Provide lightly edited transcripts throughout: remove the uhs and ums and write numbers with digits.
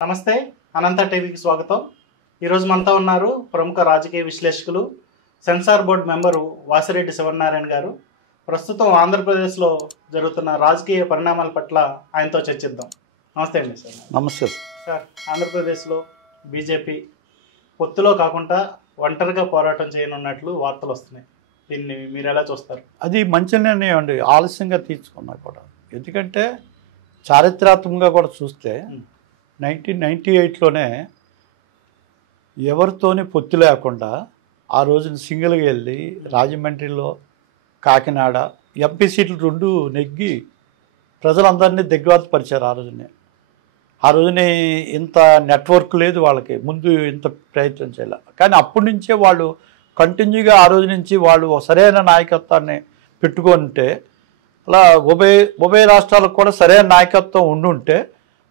నమస్తే అనంత టీవీకి స్వాగతం. ఈరోజు మనతో ఉన్నారు ప్రముఖ రాజకీయ విశ్లేషకులు censor board member Vasireddy Sivanarayana గారు. ప్రస్తుతం ఆంధ్రప్రదేశ్లో జరుగుతున్న రాజకీయ పరిణామాల పట్ల ఆయనతో చర్చిద్దాం. నమస్తే అండి సార్. నమస్తే సార్, ఆంధ్రప్రదేశ్లో బీజేపీ పొత్తులో కాకుండా ఒంటరిగా పోరాటం చేయనున్నట్లు వార్తలు వస్తున్నాయి. దీన్ని మీరు ఎలా చూస్తారు? అది మంచి నిర్ణయం అండి, ఆలస్యంగా తీసుకున్నా కూడా. ఎందుకంటే చారిత్రాత్మకంగా కూడా చూస్తే 1998లోనే ఎవరితోని పొత్తు లేకుండా ఆ రోజున సింగిల్గా వెళ్ళి రాజమండ్రిలో, కాకినాడ ఎంపీ సీట్లు 2 నెగ్గి ప్రజలందరినీ దిగ్వాతపరిచారు. ఆ రోజునే ఇంత నెట్వర్క్ లేదు వాళ్ళకి, ముందు ఇంత ప్రయత్నం చేయాలి. కానీ అప్పటి నుంచే వాళ్ళు కంటిన్యూగా ఆ రోజు నుంచి వాళ్ళు సరైన నాయకత్వాన్ని పెట్టుకుంటే, అలా ఉభయ రాష్ట్రాలకు కూడా సరైన నాయకత్వం ఉండుంటే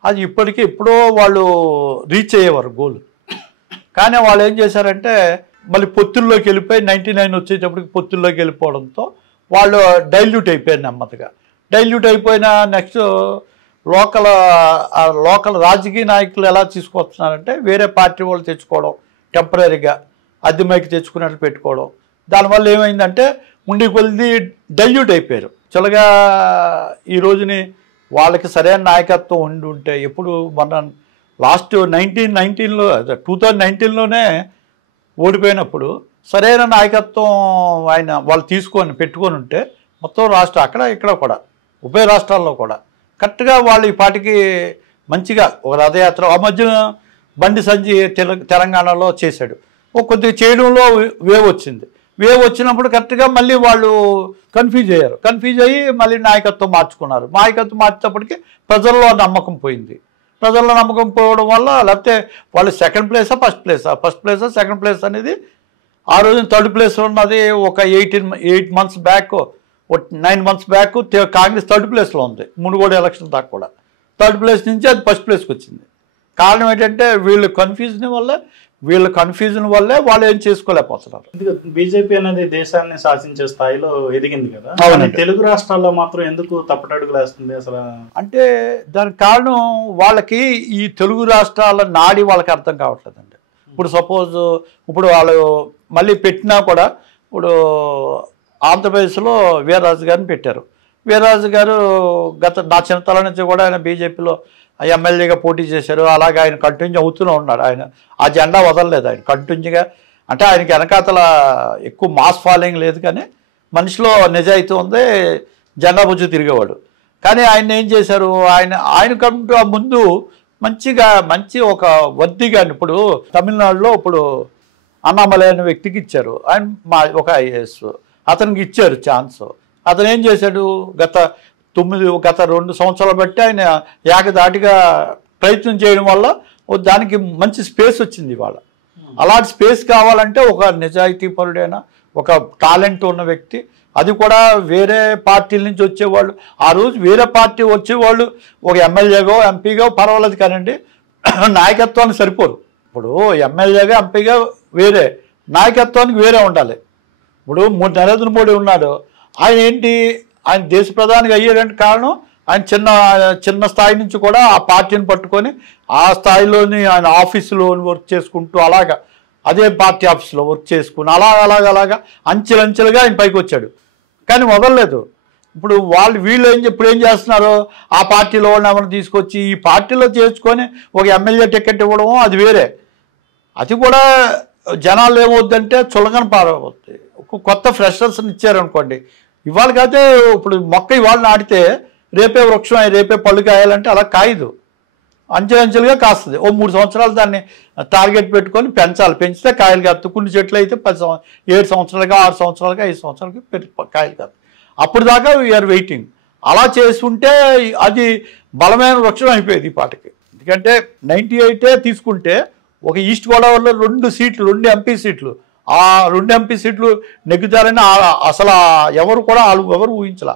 అది ఇప్పటికీ ఎప్పుడో వాళ్ళు రీచ్ అయ్యేవారు గోల్. కానీ వాళ్ళు ఏం చేశారంటే మళ్ళీ పొత్తుల్లోకి వెళ్ళిపోయి 99 వచ్చేటప్పటికి పొత్తుల్లోకి వెళ్ళిపోవడంతో వాళ్ళు డైల్యూట్ అయిపోయారు. నెమ్మదిగా డైల్యూట్ అయిపోయిన నెక్స్ట్ లోకల్ రాజకీయ నాయకులు ఎలా తీసుకొస్తున్నారంటే వేరే పార్టీ వాళ్ళు తెచ్చుకోవడం, టెంపరీగా అద్దెమైకి తెచ్చుకున్నట్లు పెట్టుకోవడం. దానివల్ల ఏమైందంటే ఉండి కొద్ది డైల్యూట్ అయిపోయారు. చిలగా ఈ రోజుని వాళ్ళకి సరైన నాయకత్వం ఉండి ఉంటే ఎప్పుడు మన లాస్ట్ 2019లోనే ఓడిపోయినప్పుడు సరైన నాయకత్వం వాళ్ళు పెట్టుకొని ఉంటే మొత్తం రాష్ట్రం అక్కడ ఇక్కడ కూడా ఉభయ రాష్ట్రాల్లో కూడా కరెక్ట్గా వాళ్ళు ఈ పాటికి మంచిగా ఒక రథయాత్ర ఆ మధ్యన బండి సంజయ్ తెలంగాణలో చేశాడు. కొద్దిగా చేయడంలో వేవ్ వచ్చినప్పుడు కరెక్ట్గా మళ్ళీ వాళ్ళు కన్ఫ్యూజ్ అయ్యి మళ్ళీ నాయకత్వం మార్చుకున్నారు. నాయకత్వం మార్చేటప్పటికి ప్రజల్లో నమ్మకం పోయింది. ప్రజల్లో నమ్మకం పోవడం వల్ల లేకపోతే వాళ్ళు సెకండ్ ప్లేసా ఫస్ట్ ప్లేసా సెకండ్ ప్లేస్ అనేది ఆ రోజున థర్డ్ ప్లేస్ ఉన్నది. ఒక 8 months back 9 months back Congress third ప్లేస్లో ఉంది. 3 ఎలక్షన్ దాకా కూడా థర్డ్ ప్లేస్ నుంచి అది ఫస్ట్ ప్లేస్కి వచ్చింది. కారణం ఏంటంటే వీళ్ళ కన్ఫ్యూజన్ వల్లే వాళ్ళు ఏం చేసుకోలేకపోతున్నారు. బీజేపీ అనేది దేశాన్ని శాసించే స్థాయిలో ఎదిగింది కదా, తెలుగు రాష్ట్రాల్లో మాత్రం ఎందుకు తప్పటడుగులు వేస్తుంది అసలు? అంటే దానికి కారణం వాళ్ళకి ఈ తెలుగు రాష్ట్రాల నాడి వాళ్ళకి అర్థం కావట్లేదండి. ఇప్పుడు సపోజ్ ఇప్పుడు వాళ్ళు మళ్ళీ పెట్టినా కూడా ఇప్పుడు ఆంధ్రప్రదేశ్లో వీర్రాజు గారిని పెట్టారు. వీర్రాజు గారు నా చిన్నతల నుంచి కూడా ఆయన బీజేపీలో ఎమ్మెల్యేగా పోటీ చేశారు. అలాగే ఆయన కంటిన్యూ అవుతూనే ఉన్నాడు. ఆయన ఆ జెండా వదలలేదు. ఆయన కంటిన్యూగా అంటే ఆయనకి వెనకాతల ఎక్కువ మాస్ ఫాలోయింగ్ లేదు, కానీ మనిషిలో నిజాయితీ ఉంది, జెండా బుజ్జు తిరిగేవాడు. కానీ ఆయన ఏం చేశారు, ఆయన కంటూ ముందు మంచి ఒక వర్దిగా ఇప్పుడు తమిళనాడులో ఇప్పుడు అన్నామలై అనే వ్యక్తికి ఇచ్చారు. ఆయన ఒక ఐఏఎస్ అతనికి ఇచ్చారు ఛాన్స్. అతను ఏం చేశాడు, గత 2 సంవత్సరాలు బట్టి ఆయన ఏకదాటిగా ప్రయత్నం చేయడం వల్ల దానికి మంచి స్పేస్ వచ్చింది. ఇవాళ అలాంటి స్పేస్ కావాలంటే ఒక నిజాయితీపరుడైన ఒక టాలెంట్ ఉన్న వ్యక్తి, అది కూడా వేరే పార్టీల నుంచి వచ్చేవాళ్ళు. ఆ రోజు వేరే పార్టీ వచ్చేవాళ్ళు ఒక ఎమ్మెల్యేగో ఎంపీగో పర్వాలేదు, కానండి నాయకత్వానికి సరిపోరు. ఇప్పుడు ఎమ్మెల్యేగా ఎంపీగా వేరే, నాయకత్వానికి వేరే ఉండాలి. ఇప్పుడు నరేంద్ర మోడీ ఉన్నాడు, ఆయన దేశ ప్రధానికి అయ్యేదంటే కారణం ఆయన చిన్న స్థాయి నుంచి కూడా ఆ పార్టీని పట్టుకొని ఆ స్థాయిలోని ఆయన ఆఫీసులో వర్క్ చేసుకుంటూ అలాగా అదే పార్టీ ఆఫీసులో వర్క్ చేసుకుని అలాగా అంచెలంచెలుగా ఆయన పైకి వచ్చాడు. కానీ వదలలేదు. ఇప్పుడు వీళ్ళు ఇప్పుడు ఏం చేస్తున్నారు, ఆ పార్టీలో వాళ్ళని ఎవరిని తీసుకొచ్చి ఈ పార్టీలో చేర్చుకొని ఒక ఎమ్మెల్యే టికెట్ ఇవ్వడం అది వేరే. అది కూడా జనాలు ఏమవుద్దంటే చులకన పారవుతుంది. కొత్త ఫ్రెషర్స్ని ఇచ్చారనుకోండి, ఇవాళ కాతే ఇప్పుడు మొక్క ఇవాళ నాటితే రేపే వృక్షం రేపే పళ్ళు కాయాలంటే అలా కాయదు, అంచెలంచెలుగా కాస్తుంది. 3 సంవత్సరాలు దాన్ని టార్గెట్ పెట్టుకొని పెంచితే కాయలు కాదు. కొన్ని చెట్లు అయితే 7 సంవత్సరాలుగా 6 సంవత్సరాలుగా 5 సంవత్సరాలకి కాయలు కాదు. అప్పుడు దాకా వీఆర్ వెయిటింగ్. అలా చేసుకుంటే అది బలమైన వృక్షం అయిపోయేది ఈ పాటకి. ఎందుకంటే 98 తీసుకుంటే ఒక ఈస్ట్ గోదావరిలో 2 ఎంపీ సీట్లు, ఆ 2 ఎంపీ సీట్లు నెగ్గుతారని అసలు ఎవరు ఊహించలా.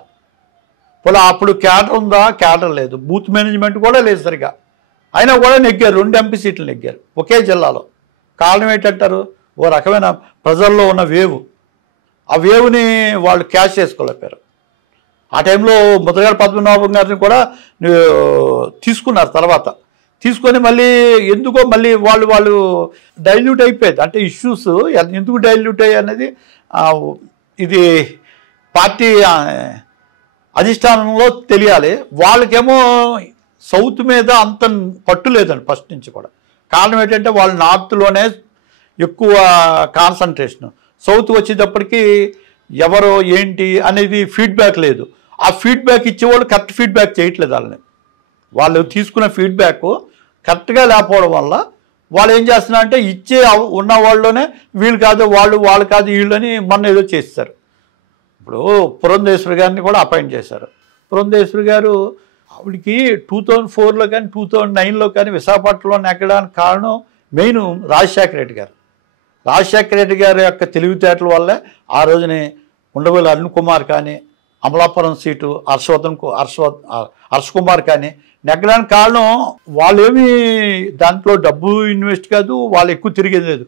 పోలా అప్పుడు క్యాడర్ ఉందా, క్యాడర్ లేదు, బూత్ మేనేజ్మెంట్ కూడా లేదు సరిగా. అయినా కూడా నెగ్గారు, 2 ఎంపీ సీట్లు నెగ్గారు ఒకే జిల్లాలో. కారణం ఏంటంటారు, ఓ రకమైన ప్రజల్లో ఉన్న ఆ వేవ్ని వాళ్ళు క్యాష్ చేసుకోలేపారు. ఆ టైంలో ముద్రగడ పద్మనాభం గారిని కూడా తీసుకున్నారు. తర్వాత తీసుకొని మళ్ళీ ఎందుకో మళ్ళీ వాళ్ళు డైల్యూట్ అయిపోయేది. అంటే ఇష్యూస్ ఎందుకు డైల్యూట్ అయ్యాయి అనేది ఇది పార్టీ అధిష్టానంలో తెలియాలి. వాళ్ళకేమో సౌత్ మీద అంత పట్టు లేదండి ఫస్ట్ నుంచి కూడా. కారణం ఏంటంటే వాళ్ళు నార్త్లోనే ఎక్కువ కాన్సన్ట్రేషన్. సౌత్ వచ్చేటప్పటికి ఎవరో ఏంటి అనేది ఫీడ్బ్యాక్ లేదు. ఆ ఫీడ్బ్యాక్ ఇచ్చేవాళ్ళు కరెక్ట్ ఫీడ్బ్యాక్ చేయట్లేదు వాళ్ళని. వాళ్ళు తీసుకున్న ఫీడ్బ్యాక్ కరెక్ట్గా లేకపోవడం వల్ల వాళ్ళు ఏం చేస్తున్నారంటే ఇచ్చే ఉన్న వాళ్ళలోనే వీళ్ళు కాదు వాళ్ళు కాదు వీళ్ళని మొన్న ఏదో చేస్తారు. ఇప్పుడు పురంధేశ్వరి గారిని కూడా అపాయింట్ చేశారు. పురంధేశ్వరి గారు ఆవిడికి 2004లో కానీ 2009లో కానీ విశాఖపట్నంలో నెగ్గడానికి కారణం మెయిన్ రాజశేఖర రెడ్డి గారు. రాజశేఖర రెడ్డి గారి యొక్క తెలివితేటల వల్లే ఆ రోజుని ఉండవల్లి అరుణ్ కుమార్ కానీ, అమలాపురం సీటు హర్ష్ కుమార్ కానీ నెగ్గడానికి కారణం వాళ్ళేమి దాంట్లో డబ్బు ఇన్వెస్ట్ కాదు, వాళ్ళు ఎక్కువ తిరిగేది లేదు.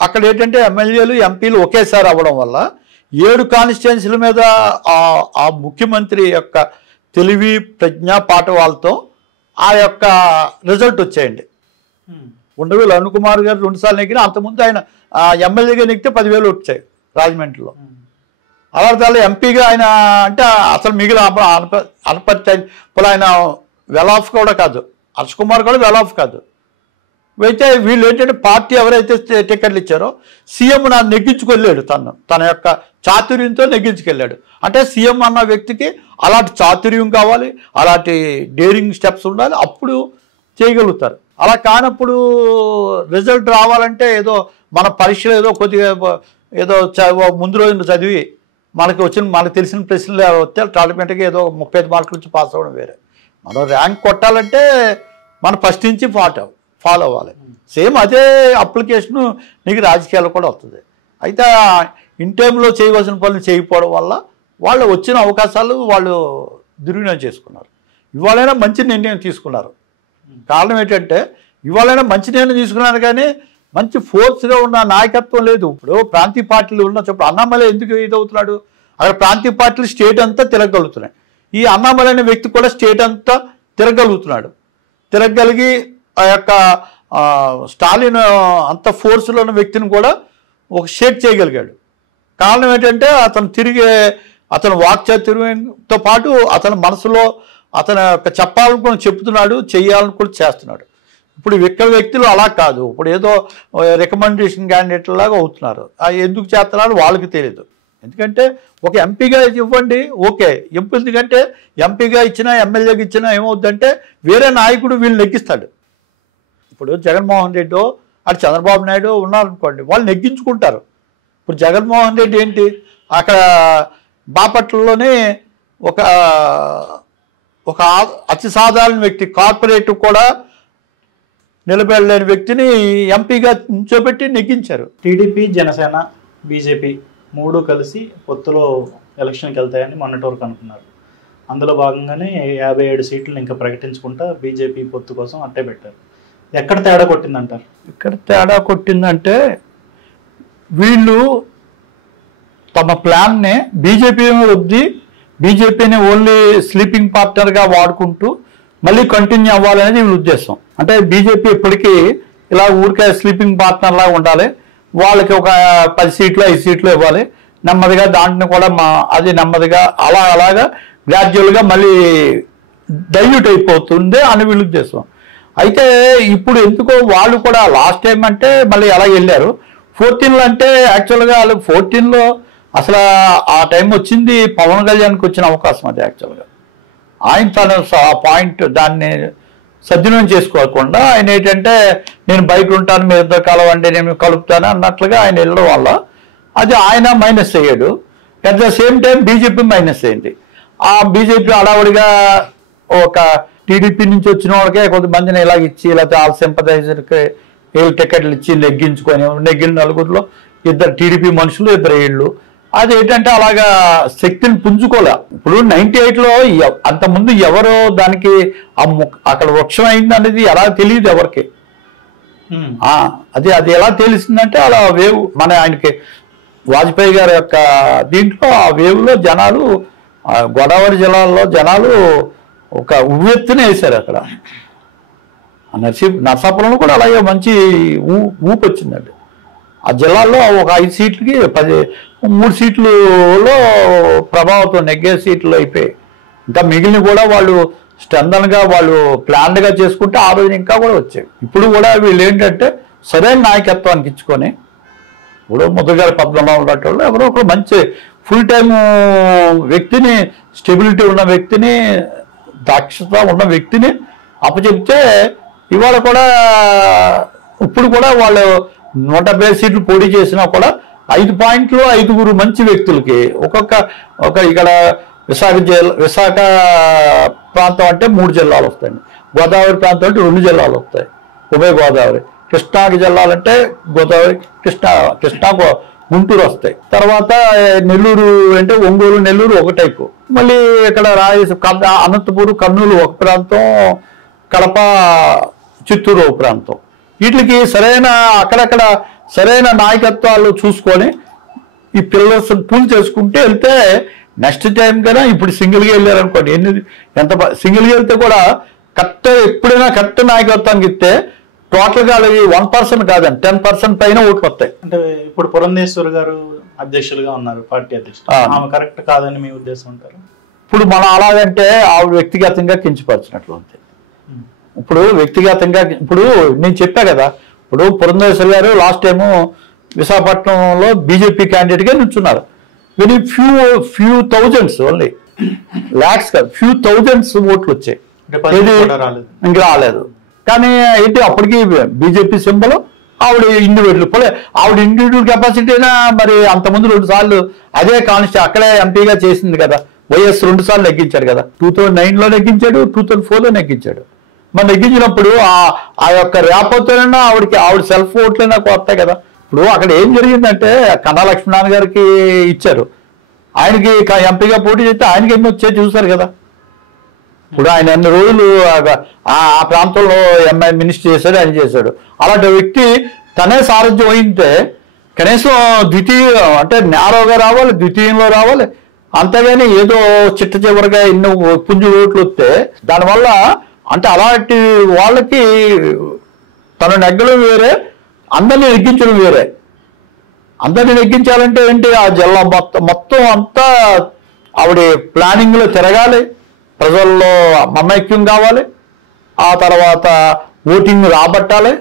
అక్కడ ఏంటంటే ఎమ్మెల్యేలు ఎంపీలు ఒకేసారి అవ్వడం వల్ల 7 కాన్స్టిట్యున్సీల మీద ఆ ముఖ్యమంత్రి యొక్క తెలివి ప్రజ్ఞా పాఠవాలతో ఆ యొక్క రిజల్ట్ వచ్చాయండి. ఉండవల్లి అరుణ్ కుమార్ గారు 2 సార్లు నెగ్గిన, అంతకుముందు ఆయన ఎమ్మెల్యేగా నెగ్గితే 10,000 వచ్చాయి రాజమండ్రిలో. అలాంటి ఎంపీగా ఆయన అంటే అసలు మిగిలిన అనపర్తి ఆయన వెల్ ఆఫ్ కూడా కాదు, హర్ష్ కుమార్ కూడా వెల్ ఆఫ్ కాదు. అయితే వీళ్ళు ఏంటంటే పార్టీ ఎవరైతే టికెట్లు ఇచ్చారో సీఎం నెగ్గించుకెళ్ళాడు, తన యొక్క చాతుర్యంతో నెగ్గించుకెళ్ళాడు. అంటే సీఎం అన్న వ్యక్తికి అలాంటి చాతుర్యం కావాలి, అలాంటి డేరింగ్ స్టెప్స్ ఉండాలి, అప్పుడు చేయగలుగుతారు. అలా కానప్పుడు రిజల్ట్ రావాలంటే ఏదో మన పరీక్షలు ఏదో కొద్దిగా ఏదో ముందు రోజు చదివి మనకు తెలిసిన ప్రశ్నలు వస్తే ఆటోమేటిక్గా ఏదో 35 మార్కుల నుంచి పాస్ అవ్వడం వేరే. మనం ర్యాంక్ కొట్టాలంటే మనం ఫస్ట్ నుంచి ఫాలో అవ్వాలి. సేమ్ అదే అప్లికేషను నీకు రాజకీయాలు కూడా వస్తుంది. అయితే ఇన్ టైంలో చేయవలసిన పనులు చేయకపోవడం వల్ల వాళ్ళు వచ్చిన అవకాశాలు వాళ్ళు దుర్వినియోగం చేసుకున్నారు. ఇవాళైనా మంచి నిర్ణయం తీసుకున్నారు. కారణం ఏంటంటే ఇవాళైనా మంచి నిర్ణయం తీసుకున్నారు కానీ మంచి ఫోర్స్గా ఉన్న నాయకత్వం లేదు. ఇప్పుడు ప్రాంతీయ పార్టీలు ఉన్నప్పుడు అన్నామలై ఎందుకు ఇదవుతున్నాడు? అక్కడ ప్రాంతీయ పార్టీలు స్టేట్ అంతా తిరగలుగుతున్నాయి. ఈ అన్నామలై అనే వ్యక్తి కూడా స్టేట్ అంతా తిరగలిగి ఆ యొక్క స్టాలిన్ అంత ఫోర్స్లో ఉన్న వ్యక్తిని కూడా ఒక షేక్ చేయగలిగాడు. కారణం ఏంటంటే అతను వాక్చాతుర్యంతో పాటు అతని మనసులో అతను చెప్పాలనుకుని చెప్తున్నాడు, చేయాలని కూడా చేస్తున్నాడు. ఇప్పుడు ఇక్కడ వ్యక్తులు అలా కాదు, ఇప్పుడు ఏదో రికమెండేషన్ క్యాండిడేట్ లాగా అవుతున్నారు. ఎందుకు చేస్తున్నారు వాళ్ళకి తెలియదు. ఎందుకంటే ఒక ఎంపీగా ఇవ్వండి ఓకే, ఎందుకంటే ఎంపీగా ఇచ్చినా ఎమ్మెల్యేగా ఇచ్చినా ఏమవుద్దంటే వేరే నాయకుడు వీళ్ళు నెగ్గిస్తాడు. ఇప్పుడు జగన్మోహన్ రెడ్డి అటు చంద్రబాబు నాయుడు ఉన్నారనుకోండి, వాళ్ళు నెగ్గించుకుంటారు. ఇప్పుడు జగన్మోహన్ రెడ్డి ఏంటి అక్కడ బాపట్లలోనే ఒక అతి సాధారణ వ్యక్తి, కార్పొరేట్ కూడా నిలబెట్టలేని వ్యక్తిని ఎంపీగా నిల్చోబెట్టి నెగ్గించారు. టీడీపీ, జనసేన, బీజేపీ 3 కలిసి పొత్తులో ఎలక్షన్కి వెళ్తాయని మొన్నటి వరకు అనుకున్నారు. అందులో భాగంగానే 57 సీట్లు ఇంకా ప్రకటించుకుంటా బీజేపీ పొత్తు కోసం అట్టే పెట్టారు. ఎక్కడ తేడా కొట్టిందంటారు? ఇక్కడ తేడా కొట్టిందంటే వీళ్ళు తమ ప్లాన్ని బీజేపీ వద్ది, బీజేపీని ఓన్లీ స్లీపింగ్ పార్ట్నర్గా వాడుకుంటూ మళ్ళీ కంటిన్యూ అవ్వాలనేది వీళ్ళ ఉద్దేశం. అంటే బీజేపీ ఇప్పటికీ ఇలా ఊరికే స్లీపింగ్ పార్ట్నర్ లాగా ఉండాలి, వాళ్ళకి ఒక 10 సీట్లు 5 సీట్లు ఇవ్వాలి, నెమ్మదిగా దాంట్లో కూడా అది నెమ్మదిగా అలాగా గ్రాడ్యువల్గా మళ్ళీ డైల్యూట్ అయిపోతుంది అని వీళ్ళ ఉద్దేశం. అయితే ఇప్పుడు ఎందుకో వాళ్ళు కూడా లాస్ట్ టైం అంటే మళ్ళీ ఎలా వెళ్ళారు 14లో, అంటే యాక్చువల్గా వాళ్ళు 14లో అసలు ఆ టైం వచ్చింది పవన్ కళ్యాణ్కి వచ్చిన అవకాశం. అది యాక్చువల్గా ఆయన తన పాయింట్ దాన్ని సద్వినియోగం చేసుకోకుండా ఆయన ఏంటంటే నేను బయట ఉంటాను, మీరు ఇద్దరు కలవండి, నేను కలుపుతాను అన్నట్లుగా ఆయన వెళ్ళడం వల్ల అది ఆయన మైనస్ అయ్యాడు. At the same time BJP minus అయింది. ఆ బీజేపీ అడావుడిగా ఒక టీడీపీ నుంచి వచ్చిన వాళ్ళకే కొంతమందిని ఇలాగ ఇచ్చి, లేకపోతే వాళ్ళ సింపథైజర్కి వీళ్ళు టికెట్లు ఇచ్చి నెగ్గించుకొని, నెగ్గిన 4గురిలో 2 టీడీపీ మనుషులు 2 వీళ్ళు. అది ఏంటంటే అలాగా శక్తిని పుంజుకోలే. ఇప్పుడు 98లో అంతకుముందు ఎవరో దానికి అక్కడ వృక్షం అయింది అనేది ఎలా తెలియదు ఎవరికి. అది ఎలా తెలిసిందంటే అలా వేవ్ మన ఆయనకి వాజ్పేయి గారి యొక్క దీంట్లో ఆ వేవ్లో జనాలు, గోదావరి జిల్లాలో జనాలు ఒక ఉవ్వెత్తున వేశారు అక్కడ. నర్సాపురంలో కూడా అలాగే మంచి ఊపు వచ్చిందండి. ఆ జిల్లాల్లో ఒక 5 సీట్లకి 3 సీట్లలో ప్రభావంతో నెగ్గే సీట్లు అయిపోయాయి. ఇంకా మిగిలిన కూడా వాళ్ళు స్ట్రెంథన్గా వాళ్ళు ప్లాన్డ్గా చేసుకుంటే ఆ రోజున ఇంకా కూడా వచ్చాయి. ఇప్పుడు కూడా వీళ్ళు ఏంటంటే సరైన నాయకత్వానికి ఇచ్చుకొని ఇప్పుడు ముద్రగారి పద్మంలో ఉన్నట్టు ఎవరో ఒకరు మంచి ఫుల్ టైమ్ వ్యక్తిని, స్టెబిలిటీ ఉన్న వ్యక్తిని, దక్షత ఉన్న వ్యక్తిని అప్పచెప్తే ఇవాళ కూడా ఇప్పుడు కూడా వాళ్ళు 170 సీట్లు పోటీ చేసినా కూడా 5 పాయింట్లు 5 మంచి వ్యక్తులకి ఒక ఇక్కడ విశాఖ ప్రాంతం అంటే 3 జిల్లాలు వస్తాయండి. గోదావరి ప్రాంతం అంటే 2 జిల్లాలు వస్తాయి, ఉభయ గోదావరి. కృష్ణాకి జిల్లాలంటే గోదావరి కృష్ణా గుంటూరు వస్తాయి. తర్వాత నెల్లూరు అంటే ఒంగోలు నెల్లూరు ఒక టైపు. మళ్ళీ ఇక్కడ అనంతపురం కర్నూలు ఒక ప్రాంతం, కడప చిత్తూరు ఒక ప్రాంతం. వీటికి సరైన అక్కడక్కడ సరైన నాయకత్వాలు చూసుకొని ఈ పిల్లర్స్ పూల్ చేసుకుంటే వెళ్తే నెక్స్ట్ టైం కన్నా ఇప్పుడు సింగిల్గా వెళ్ళారనుకోండి, ఎంత సింగిల్గా వెళ్తే కూడా ఎప్పుడైనా కరెక్ట్ నాయకత్వానికి ఇస్తే టోటల్గా అది 1% కాదండి 10% పైన ఓట్లు వస్తాయి. అంటే ఇప్పుడు పురంధేశ్వరి గారు అధ్యక్షులుగా ఉన్నారు, పార్టీ అధ్యక్షులు, ఆమె కరెక్ట్ కాదని మీ ఉద్దేశం ఉంటారు? ఇప్పుడు మనం అలాగంటే ఆవిడ వ్యక్తిగతంగా కించపరిచినట్లు అంతే. ఇప్పుడు వ్యక్తిగతంగా ఇప్పుడు నేను చెప్పా కదా, ఇప్పుడు పురంధేశ్వరి గారు లాస్ట్ టైము విశాఖపట్నంలో బీజేపీ క్యాండిడేట్గా నిల్చున్నారు. Very few thousands, only lakhs కాదు, ఫ్యూ థౌజండ్స్ ఓట్లు వచ్చాయి, ఇంకా రాలేదు. కానీ ఏంటి అప్పటికి బీజేపీ సింబల్ ఆవిడ ఇండివిజువల్ కెపాసిటీ అయినా మరి అంతకుముందు 2 సార్లు అదే అక్కడే ఎంపీగా చేసింది కదా. వైఎస్ 2 సార్లు నెగ్గించాడు కదా, 2009లో నెగ్గించాడు, 2004లో నెగ్గించాడు. మరి నెగ్గించినప్పుడు ఆ యొక్క రేపతోనైనా ఆవిడ సెల్ఫ్ ఓట్లైనా వస్తాయి కదా. ఇప్పుడు అక్కడ ఏం జరిగిందంటే కన్నా లక్ష్మీనారాయణ గారికి ఇచ్చారు, ఆయనకి ఎంపీగా పోటీ చేస్తే ఆయనకి ఎన్ని వచ్చాయి చూశారు కదా. ఇప్పుడు ఆయన అన్ని రోజులు ఆ ప్రాంతంలో ఎంఐ మినిస్టర్ చేశాడు, ఆయన చేశాడు. అలాంటి వ్యక్తి తనే సారథ్యం వహింటే కనీసం అంటే నేరోగా రావాలి, ద్వితీయంలో రావాలి. అంతేగాని ఏదో చిట్ట చివరిగా ఎన్నో పుంజు ఓట్లు వస్తే దానివల్ల అంటే అలాంటి వాళ్ళకి తను నెగ్గడం వేరే, అందరినీ నెగ్గించడం వేరే. అందరినీ నెగ్గించాలంటే ఏంటి, ఆ జిల్లా మొత్తం అంతా ఆవిడ ప్లానింగ్లో తిరగాలి, ప్రజల్లో మమైక్యం కావాలి, ఆ తర్వాత ఓటింగ్ రాబట్టాలి.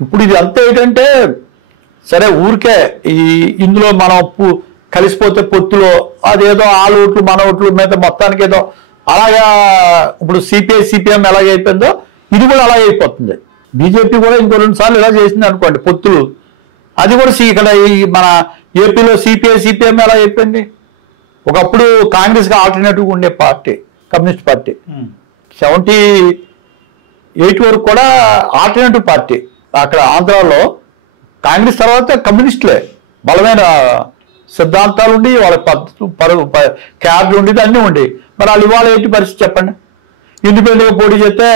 ఇప్పుడు ఇది అంతా ఏంటంటే సరే ఊరికే ఇందులో మనం కలిసిపోతే పొత్తులో అదేదో ఆ ఓట్లు మన ఓట్లు మీద మొత్తానికి ఏదో అలాగా ఇప్పుడు సిపిఎం ఎలాగైపోయిందో ఇది కూడా అలాగే అయిపోతుంది. బీజేపీ కూడా ఇంకో 2 సార్లు ఇలా చేసింది అనుకోండి పొత్తులు, అది కూడా ఇక్కడ మన ఏపీలో సిపిఎం ఎలా అయిపోయింది. ఒకప్పుడు కాంగ్రెస్కి ఆల్టర్నేటివ్గా ఉండే పార్టీ కమ్యూనిస్ట్ పార్టీ, 78 వరకు కూడా ఆల్టర్నేటివ్ పార్టీ. అక్కడ ఆంధ్రాలో కాంగ్రెస్ తర్వాత కమ్యూనిస్టులే బలమైన సిద్ధాంతాలు ఉండి వాళ్ళ క్యాడర్ ఉండేది అన్నీ ఉండి. మరి వాళ్ళు ఇవాళ ఏంటి పరిస్థితి చెప్పండి. ఇండిపెండెంట్గా పోటీ చేస్తే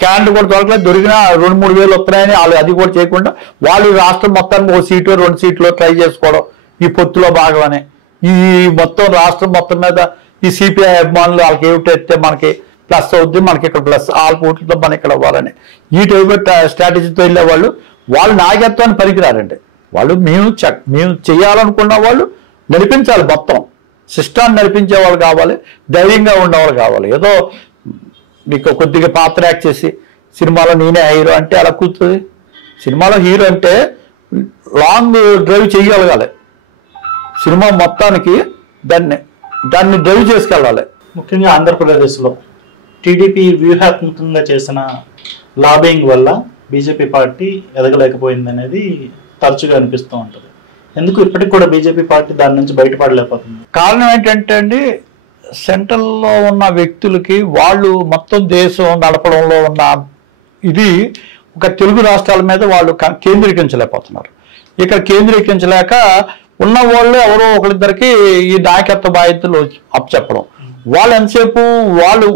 క్యాండిడేట్ కూడా దొరకలేదు, దొరికినా 2-3 వేలు వస్తున్నాయని వాళ్ళు అది కూడా చేయకుండా వాళ్ళు రాష్ట్రం మొత్తానికి 1 సీటు 2 సీట్లు ట్రై చేసుకోవడం ఈ పొత్తులో భాగమని. ఈ మొత్తం రాష్ట్రం మొత్తం మీద ఈ సిపిఐ అభిమానులు వాళ్ళకి ఏమిటైతే మనకి ప్లస్ అవుద్ది, మనకి ఇక్కడ ప్లస్ ఆల్ ఓట్లతో మన ఇక్కడ అవ్వాలని ఈ టైప్ స్ట్రాటజీతో వెళ్ళేవాళ్ళు వాళ్ళు నాయకత్వాన్ని పనికిరారండి. వాళ్ళు మేము చేయాలనుకున్న వాళ్ళు నడిపించాలి, మొత్తం సిస్టాన్ని నడిపించే వాళ్ళు కావాలి, ధైర్యంగా ఉండేవాళ్ళు కావాలి. ఏదో మీకు కొద్దిగా పాత్ర యాక్ట్ చేసి సినిమాలో నేనే హీరో అంటే అలా కూర్చుంది. సినిమాలో హీరో అంటే లాంగ్ డ్రైవ్ చేయగలగాలి, సినిమా మొత్తానికి దాన్ని డ్రైవ్ చేసుకెళ్ళాలి. ముఖ్యంగా ఆంధ్రప్రదేశ్లో టీడీపీ వ్యూహాత్మకంగా చేసిన లాబింగ్ వల్ల బీజేపీ పార్టీ ఎదగలేకపోయింది అనేది తరచుగా అనిపిస్తూ ఉంటుంది. ఎందుకు ఇప్పటికి కూడా బీజేపీ పార్టీ దాని నుంచి బయటపడలేకపోతుంది? కారణం ఏంటంటే అండి, సెంట్రల్లో ఉన్న వ్యక్తులకి వాళ్ళు మొత్తం దేశం నడపడంలో ఉన్న ఇది ఒక తెలుగు రాష్ట్రాల మీద వాళ్ళు కేంద్రీకరించలేకపోతున్నారు. ఇక్కడ కేంద్రీకరించలేక ఉన్న వాళ్ళు ఎవరో ఒకరిద్దరికి ఈ నాయకత్వ బాధ్యతలు అప్పచెప్పడం. వాళ్ళు ఎంతసేపు వాళ్ళు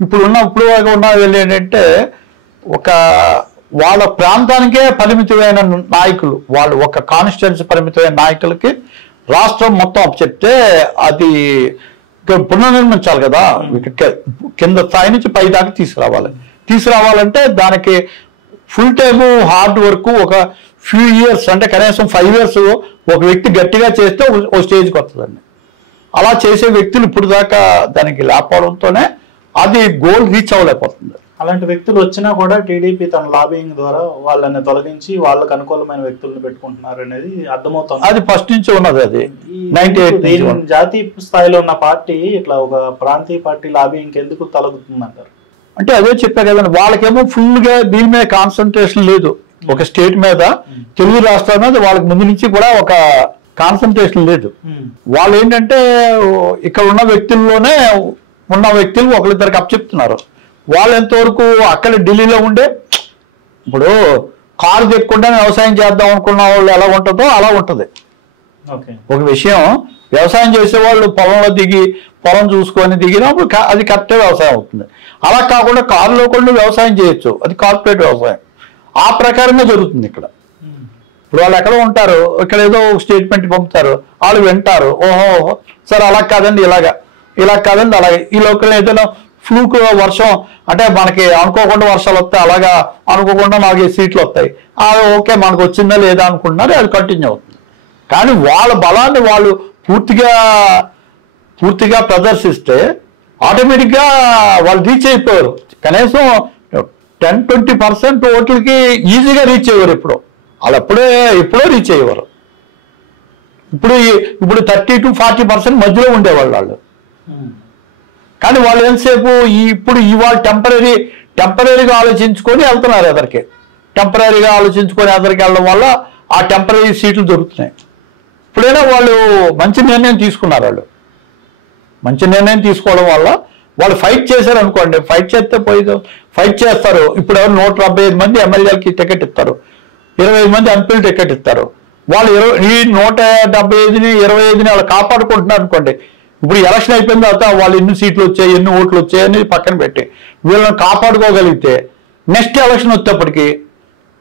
ఇప్పుడు ఉన్న ఏంటంటే వాళ్ళ ప్రాంతానికే పరిమితమైన నాయకులు, వాళ్ళు ఒక కాన్స్టిట్యున్సీ పరిమితమైన నాయకులకి రాష్ట్రం మొత్తం అప్పచెప్తే అది పునర్నిర్మించాలి కదా, కింద స్థాయి నుంచి పై దాకా తీసుకురావాలంటే దానికి ఫుల్ టైము హార్డ్ వర్క్ ఒక ఫ్యూ ఇయర్స్ అంటే కనీసం 5 years ఒక వ్యక్తి గట్టిగా చేస్తే ఒక స్టేజ్కి వస్తుందండి. అలా చేసే వ్యక్తులు ఇప్పుడు దాకా దానికి లేకపోవడంతోనే అది గోల్ రీచ్ అవ్వలేకపోతుంది. అలాంటి వ్యక్తులు వచ్చినా కూడా టీడీపీ తన లాబింగ్ ద్వారా వాళ్ళని తొలగించి వాళ్ళకు అనుకూలమైన వ్యక్తులను పెట్టుకుంటున్నారు అనేది అర్థమవుతుంది. అది ఫస్ట్ నుంచి ఉన్నది. అది 98 జాతీయ స్థాయిలో ఉన్న పార్టీ ఇట్లా ఒక ప్రాంతీయ పార్టీ లాబింగ్ ఎందుకు తొలగుతుంది అంటారు? అంటే అదే చెప్పా కదండి, వాళ్ళకేమో ఫుల్ గా దీని మీద కాన్సన్ట్రేషన్ లేదు. ఒక స్టేట్ మీద తెలుగు రాష్ట్రాల మీద వాళ్ళకి ముందు నుంచి కూడా ఒక కాన్సన్ట్రేషన్ లేదు. వాళ్ళు ఏంటంటే ఇక్కడ ఉన్న వ్యక్తుల్లోనే ఉన్న వ్యక్తులు ఒకరిద్దరికి అప్పచెప్తున్నారు. వాళ్ళు ఎంతవరకు అక్కడ ఢిల్లీలో ఉండే ఇప్పుడు కారు తెక్కకుండా వ్యవసాయం చేద్దాం అనుకున్న వాళ్ళు ఎలా ఉంటుందో అలా ఉంటుంది. ఒక విషయం వ్యవసాయం చేసేవాళ్ళు పొలంలో దిగి పొలం చూసుకొని దిగినప్పుడు అది కరెక్టే వ్యవసాయం అవుతుంది. అలా కాకుండా కారులో కూడా వ్యవసాయం చేయొచ్చు, అది కార్పొరేట్ వ్యవసాయం. ఆ ప్రకారంగా జరుగుతుంది ఇక్కడ. ఇప్పుడు వాళ్ళు ఎక్కడ ఉంటారు, ఇక్కడ ఏదో స్టేట్మెంట్ పంపుతారు, వాళ్ళు వింటారు, ఓహో సరే అలా కాదండి ఇలా కాదండి అలాగే. ఈ లోకల్ ఏదైనా ఫ్లూక్ వర్షం అంటే మనకి అనుకోకుండా వర్షాలు వస్తాయి, అలాగా అనుకోకుండా 4 సీట్లు వస్తాయి, అది ఓకే మనకు వచ్చిందా లేదా అనుకుంటున్నారు, అది కంటిన్యూ అవుతుంది. కానీ వాళ్ళ బలాన్ని వాళ్ళు పూర్తిగా ప్రదర్శిస్తే ఆటోమేటిక్గా వాళ్ళు రీచ్ అయిపోయారు. కనీసం 10-20% ఓట్లకి ఈజీగా రీచ్ అయ్యేవారు. వాళ్ళు ఎప్పుడో రీచ్ అయ్యేవారు. ఇప్పుడు 30-40% మధ్యలో ఉండేవాళ్ళు వాళ్ళు. కానీ వాళ్ళు ఎంతసేపు ఇప్పుడు ఇవాళ టెంపరీగా ఆలోచించుకొని వెళ్తున్నారు ఎదరికి. టెంపరీగా ఆలోచించుకొని ఎదరికి వెళ్ళడం వల్ల ఆ టెంపరీ సీట్లు దొరుకుతున్నాయి. ఇప్పుడైనా వాళ్ళు మంచి నిర్ణయం తీసుకున్నారు. వాళ్ళు మంచి నిర్ణయం తీసుకోవడం వల్ల వాళ్ళు ఫైట్ చేశారు అనుకోండి, ఫైట్ చేస్తే ఫైట్ చేస్తారు. ఇప్పుడు ఎవరు 175 మంది ఎమ్మెల్యేలకి టికెట్ ఇస్తారు, 25 మంది ఎంపీలు టికెట్ ఇస్తారు. వాళ్ళు ఈ 175ని 25ని వాళ్ళు కాపాడుకుంటున్నారు అనుకోండి. ఇప్పుడు ఎలక్షన్ అయిపోయిన తర్వాత వాళ్ళు ఎన్ని సీట్లు వచ్చాయి, ఎన్ని ఓట్లు వచ్చాయి అనేది పక్కన పెట్టి వీళ్ళని కాపాడుకోగలిగితే నెక్స్ట్ ఎలక్షన్ వచ్చేప్పటికి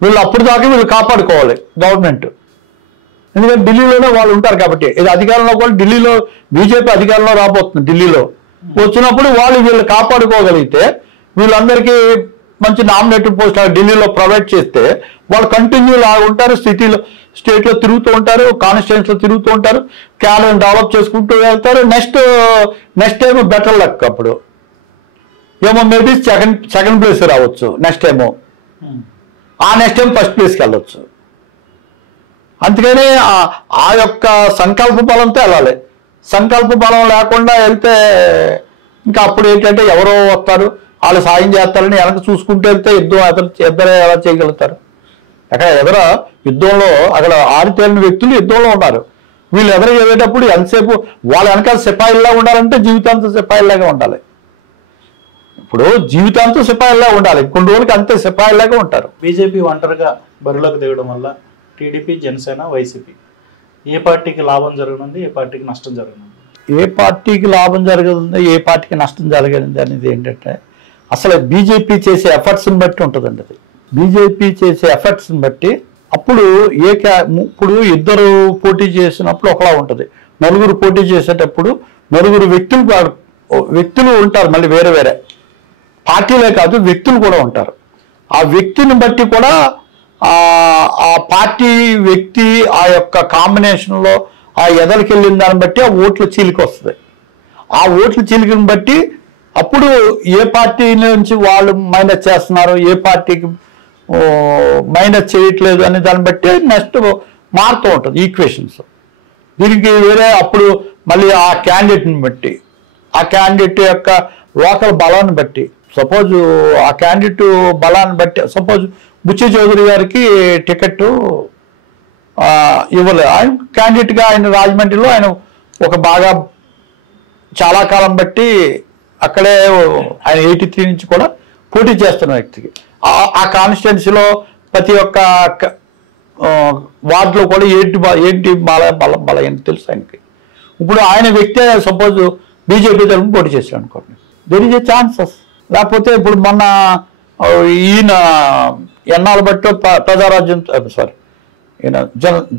వీళ్ళు అప్పుడు దాకా వీళ్ళు కాపాడుకోవాలి గవర్నమెంట్. ఎందుకంటే ఢిల్లీలోనే వాళ్ళు ఉంటారు కాబట్టి. ఇది అధికారంలో కూడా ఢిల్లీలో బీజేపీ అధికారంలో రాబోతుంది. ఢిల్లీలో వచ్చినప్పుడు వీళ్ళు కాపాడుకోగలిగితే వీళ్ళందరికీ మంచి నామినేటెడ్ పోస్ట్ ఢిల్లీలో ప్రొవైడ్ చేస్తే వాళ్ళు కంటిన్యూ లాగా ఉంటారు. స్టేట్లో తిరుగుతూ ఉంటారు, కాన్స్టిట్యూన్సీలో తిరుగుతూ ఉంటారు, క్యాడర్ డెవలప్ చేసుకుంటూ వెళ్తారు. నెక్స్ట్ ఏమో బెటర్ లక్. అప్పుడు ఏమో మేబీ సెకండ్ ప్లేస్ రావచ్చు, నెక్స్ట్ ఏమో నెక్స్ట్ టైం ఫస్ట్ ప్లేస్కి వెళ్ళొచ్చు. అందుకని ఆ యొక్క సంకల్ప బలంతో వెళ్ళాలి. సంకల్ప బలం లేకుండా వెళ్తే ఇంకా అప్పుడు ఏంటంటే ఎవరో వస్తారు, వాళ్ళు సాయం చేస్తారని వెనక చూసుకుంటూ వెళ్తే ఇద్దరు ఎలా చేయగలుగుతారు? ఎదుర యుద్ధంలో అక్కడ ఆరితేలిన వ్యక్తులు యుద్ధంలో ఉన్నారు. వీళ్ళు ఎదురు వెళ్ళేటప్పుడు ఎంతసేపు వాళ్ళ వెనకాల సిపాయిల్లా ఉండాలంటే జీవితాంతం సిపాయిల్లాగా ఉండాలి. ఇప్పుడు జీవితాంతం సిపాయిల్లా ఉండాలి, కొన్ని రోజులకి అంతే సిపాయిల్లాగా ఉంటారు. బీజేపీ ఒంటరిగా బరిలోకి దిగడం వల్ల టీడీపీ, జనసేన, వైసీపీ ఏ పార్టీకి లాభం జరగనుంది, ఏ పార్టీకి నష్టం జరగనుంది? ఏ పార్టీకి లాభం జరగనుంది, ఏ పార్టీకి నష్టం జరగనుంది అనేది ఏంటంటే అసలు బీజేపీ చేసే ఎఫర్ట్స్ని బట్టి ఉంటుందండి. అది బీజేపీ చేసే ఎఫర్ట్స్ని బట్టి అప్పుడు ఇప్పుడు ఇద్దరు పోటీ చేసినప్పుడు ఒకలా ఉంటుంది, నలుగురు పోటీ చేసేటప్పుడు నలుగురు వ్యక్తులు ఉంటారు. మళ్ళీ వేరే వేరే పార్టీలే కాదు, వ్యక్తులు కూడా ఉంటారు. ఆ వ్యక్తిని బట్టి కూడా ఆ పార్టీ వ్యక్తి ఆ యొక్క కాంబినేషన్లో ఆ ఎదరికి వెళ్ళిన దాన్ని బట్టి ఆ ఓట్ల చీలిక వస్తుంది. ఆ ఓట్ల చీలికని బట్టి అప్పుడు ఏ పార్టీ నుంచి వాళ్ళు మైనస్ చేస్తున్నారు, ఏ పార్టీకి మైనస్ చేయట్లేదు అనే దాన్ని బట్టి నెక్స్ట్ మారుతూ ఉంటుంది ఈక్వేషన్స్. దీనికి వేరే అప్పుడు మళ్ళీ ఆ క్యాండిడేట్ని బట్టి, ఆ క్యాండిడేట్ యొక్క లోకల్ బలాన్ని బట్టి, సపోజ్ ఆ క్యాండిడేట్ బలాన్ని బట్టి సపోజ్ బుచ్చి చౌదరి గారికి టికెట్ ఇవ్వలేదు. ఆయన క్యాండిడేట్గా ఆయన రాజమండ్రిలో ఆయన ఒక బాగా చాలా కాలం బట్టి అక్కడే ఆయన 83 నుంచి కూడా పోటీ చేస్తున్న వ్యక్తికి ఆ కాన్స్టిట్యున్సీలో ప్రతి ఒక్క వార్డులో కూడా ఏంటి బల ఏంటి తెలుసు ఆయనకి. ఇప్పుడు ఆయన వ్యక్తే సపోజ్ బీజేపీ తరఫున పోటీ చేశాడు అనుకోండి, దెర్ ఈజ్ ఏ ఛాన్సెస్. లేకపోతే ఇప్పుడు మొన్న ఈయన ఎన్నాళ్ళు బట్టి ప్రజారాజ్యం ఈయన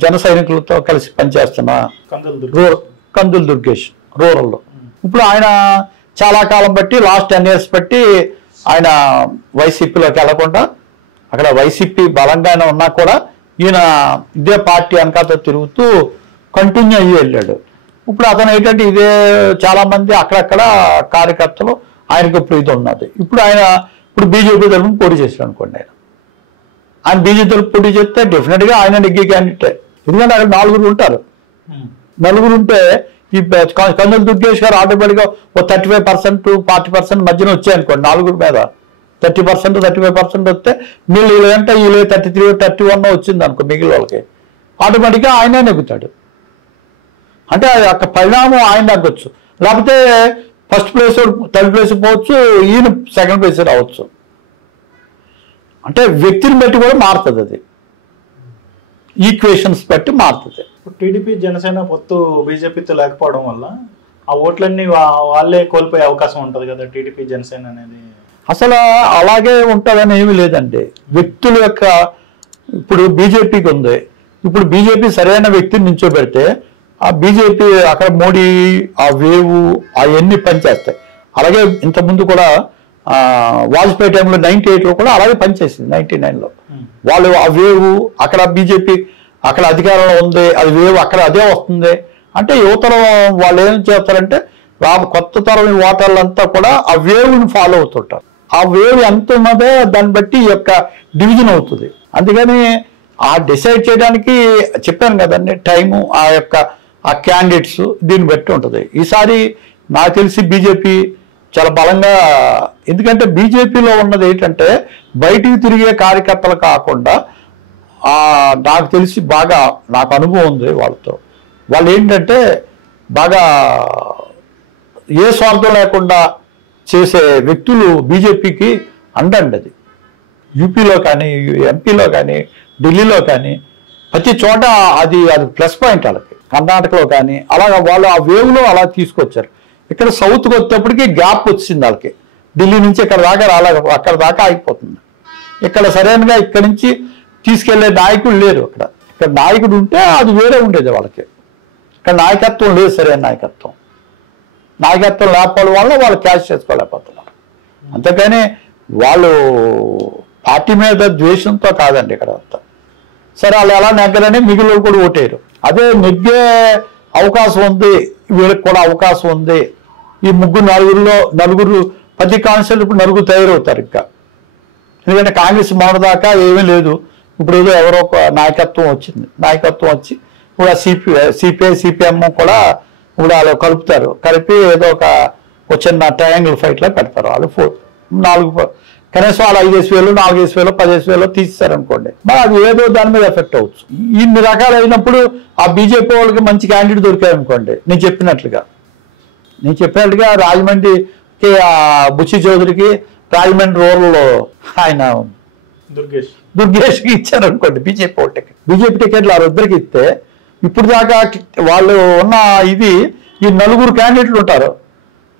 జన సైనికులతో కలిసి పనిచేస్తున్న కందులు దుర్గేష్ రూరల్లో ఇప్పుడు ఆయన చాలా కాలం బట్టి లాస్ట్ 10 years బట్టి ఆయన వైసీపీలోకి వెళ్లకుండా అక్కడ వైసీపీ బలంగానే ఉన్నా కూడా ఈయన ఇదే పార్టీ వెనకాల తిరుగుతూ కంటిన్యూ అయ్యి వెళ్ళాడు. ఇప్పుడు అతను ఏంటంటే ఇదే చాలామంది అక్కడక్కడ కార్యకర్తలు ఆయనకు ఇప్పుడు ఇది ఉన్నది. ఇప్పుడు బీజేపీ తరఫున పోటీ చేశాడు అనుకోండి. ఆయన బీజేపీ తరఫున పోటీ చేస్తే డెఫినెట్గా ఆయన నెగ్గే క్యాండిడేటే. ఎందుకంటే అక్కడ 4 ఉంటారు. 4 ఉంటే ఈ కందుల దుర్గేష్ గారు ఆటోమేటిక్గా ఓ 35% 40% మధ్యన వచ్చాయనుకోండి. 4 మీద 30% 35% వస్తే వీళ్ళు అంటే వీళ్ళు 33 31 వచ్చింది అనుకో, మిగిలిన వాళ్ళకి ఆటోమేటిక్గా ఆయనే నెగ్గుతాడు. అంటే అక్కడ పరిణామం ఆయన తగ్గొచ్చు, లేకపోతే ఫస్ట్ ప్లేస్ 3rd ప్లేస్ పోవచ్చు, ఈయన 2nd ప్లేస్ రావచ్చు. అంటే వ్యక్తిని బట్టి కూడా మారుతుంది, అది ఈక్వేషన్స్ బట్టి మారుతుంది. టీడీపీ జనసేన పొత్తు బీజేపీతో లేకపోవడం వల్ల ఆ ఓట్లన్నీ వాళ్ళే కోల్పోయే అవకాశం ఉంటుంది కదా టీడీపీ జనసేన అనేది. అసలు అలాగే ఉంటుందని ఏమీ లేదండి. వ్యక్తుల యొక్క ఇప్పుడు బీజేపీకి ఉంది, ఇప్పుడు బీజేపీ సరైన వ్యక్తిని నించోబెడితే ఆ బీజేపీ అక్కడ మోడీ ఆ వేవు అవన్నీ పనిచేస్తాయి. అలాగే ఇంతకుముందు కూడా వాజ్పేయి టైంలో 98లో కూడా అలాగే పనిచేసింది. 99లో వాళ్ళు ఆ వేవు అక్కడ బీజేపీ అక్కడ అధికారంలో ఉంది, అది వేవ్ అక్కడ అదే వస్తుంది అంటే యువతరం వాళ్ళు ఏం చేస్తారంటే కొత్త తరం ఓటర్లంతా కూడా ఆ వేవ్ని ఫాలో అవుతుంటారు. ఆ వేవ్ ఎంత ఉన్నదో దాన్ని బట్టి ఈ యొక్క డివిజన్ అవుతుంది. అందుకని ఆ డిసైడ్ చేయడానికి చెప్పాను కదండి, టైము ఆ యొక్క ఆ క్యాండిడేట్స్ దీన్ని బట్టి ఉంటుంది. ఈసారి నాకు తెలిసి బీజేపీ చాలా బలంగా, ఎందుకంటే బీజేపీలో ఉన్నది ఏంటంటే బయటికి తిరిగే కార్యకర్తలు కాకుండా నాకు తెలిసి బాగా నాకు అనుభవం ఉంది వాళ్ళతో. వాళ్ళు ఏంటంటే బాగా ఏ స్వార్థం లేకుండా చేసే వ్యక్తులు బీజేపీకి అండండి. అది యూపీలో కానీ ఎంపీలో కానీ ఢిల్లీలో కానీ ప్రతి చోట అది ప్లస్ పాయింట్ వాళ్ళకి. కర్ణాటకలో కానీ అలాగా వాళ్ళు ఆ వేవ్లో అలా తీసుకొచ్చారు. ఇక్కడ సౌత్కి వచ్చేప్పటికి గ్యాప్ వచ్చింది వాళ్ళకి. ఢిల్లీ నుంచి ఇక్కడ దాకా రాలేక అక్కడ దాకా ఆగిపోతుంది. ఇక్కడ సరైనగా ఇక్కడి నుంచి తీసుకెళ్లే నాయకుడు లేరు. ఇక్కడ నాయకుడు ఉంటే అది వేరే ఉండేది వాళ్ళకి. ఇక్కడ నాయకత్వం లేదు, సరైన నాయకత్వం లేకపోవడం వల్ల వాళ్ళు క్యాష్ చేసుకోలేకపోతున్నారు. అంతేకాని వాళ్ళు పార్టీ మీద ద్వేషంతో కాదండి ఇక్కడ అంతా. సరే వాళ్ళు ఎలా నెగ్గరని మిగిలిన కూడా ఓటేరు. అదే నెగ్గే అవకాశం ఉంది, వీళ్ళకి కూడా అవకాశం ఉంది. ఈ నలుగురు ప్రతి కాన్స్టిట్యూన్సీ ఇప్పుడు 4 తయారవుతారు ఇంకా. ఎందుకంటే కాంగ్రెస్ మొన్నదాకా ఏమీ లేదు, ఇప్పుడు ఏదో ఎవరో ఒక నాయకత్వం వచ్చి ఇప్పుడు సిపిఐ సిపిఎం కూడా ఇప్పుడు వాళ్ళు కలుపుతారు. కలిపి ఏదో ఒక చిన్న ట్రయాంగిల్ ఫైట్లో పెడతారు. వాళ్ళు 4 కనీసం వాళ్ళు 5,000 4,000 10,000 తీసేశారనుకోండి, మరి అది ఏదో దాని మీద ఎఫెక్ట్ అవ్వచ్చు. ఇన్ని రకాలు అయినప్పుడు ఆ బీజేపీ వాళ్ళకి మంచి క్యాండిడేట్ దొరికారనుకోండి, నేను చెప్పినట్లుగా రాజమండ్రికి బుచ్చి చౌదరికి రాజమండ్రి రూరల్లో ఆయన దుర్గేష్కి ఇచ్చారనుకోండి బీజేపీ టికెట్లు వాళ్ళిద్దరికి ఇస్తే, ఇప్పుడు దాకా వాళ్ళు ఉన్న ఇది ఈ 4 క్యాండిడేట్లు ఉంటారు.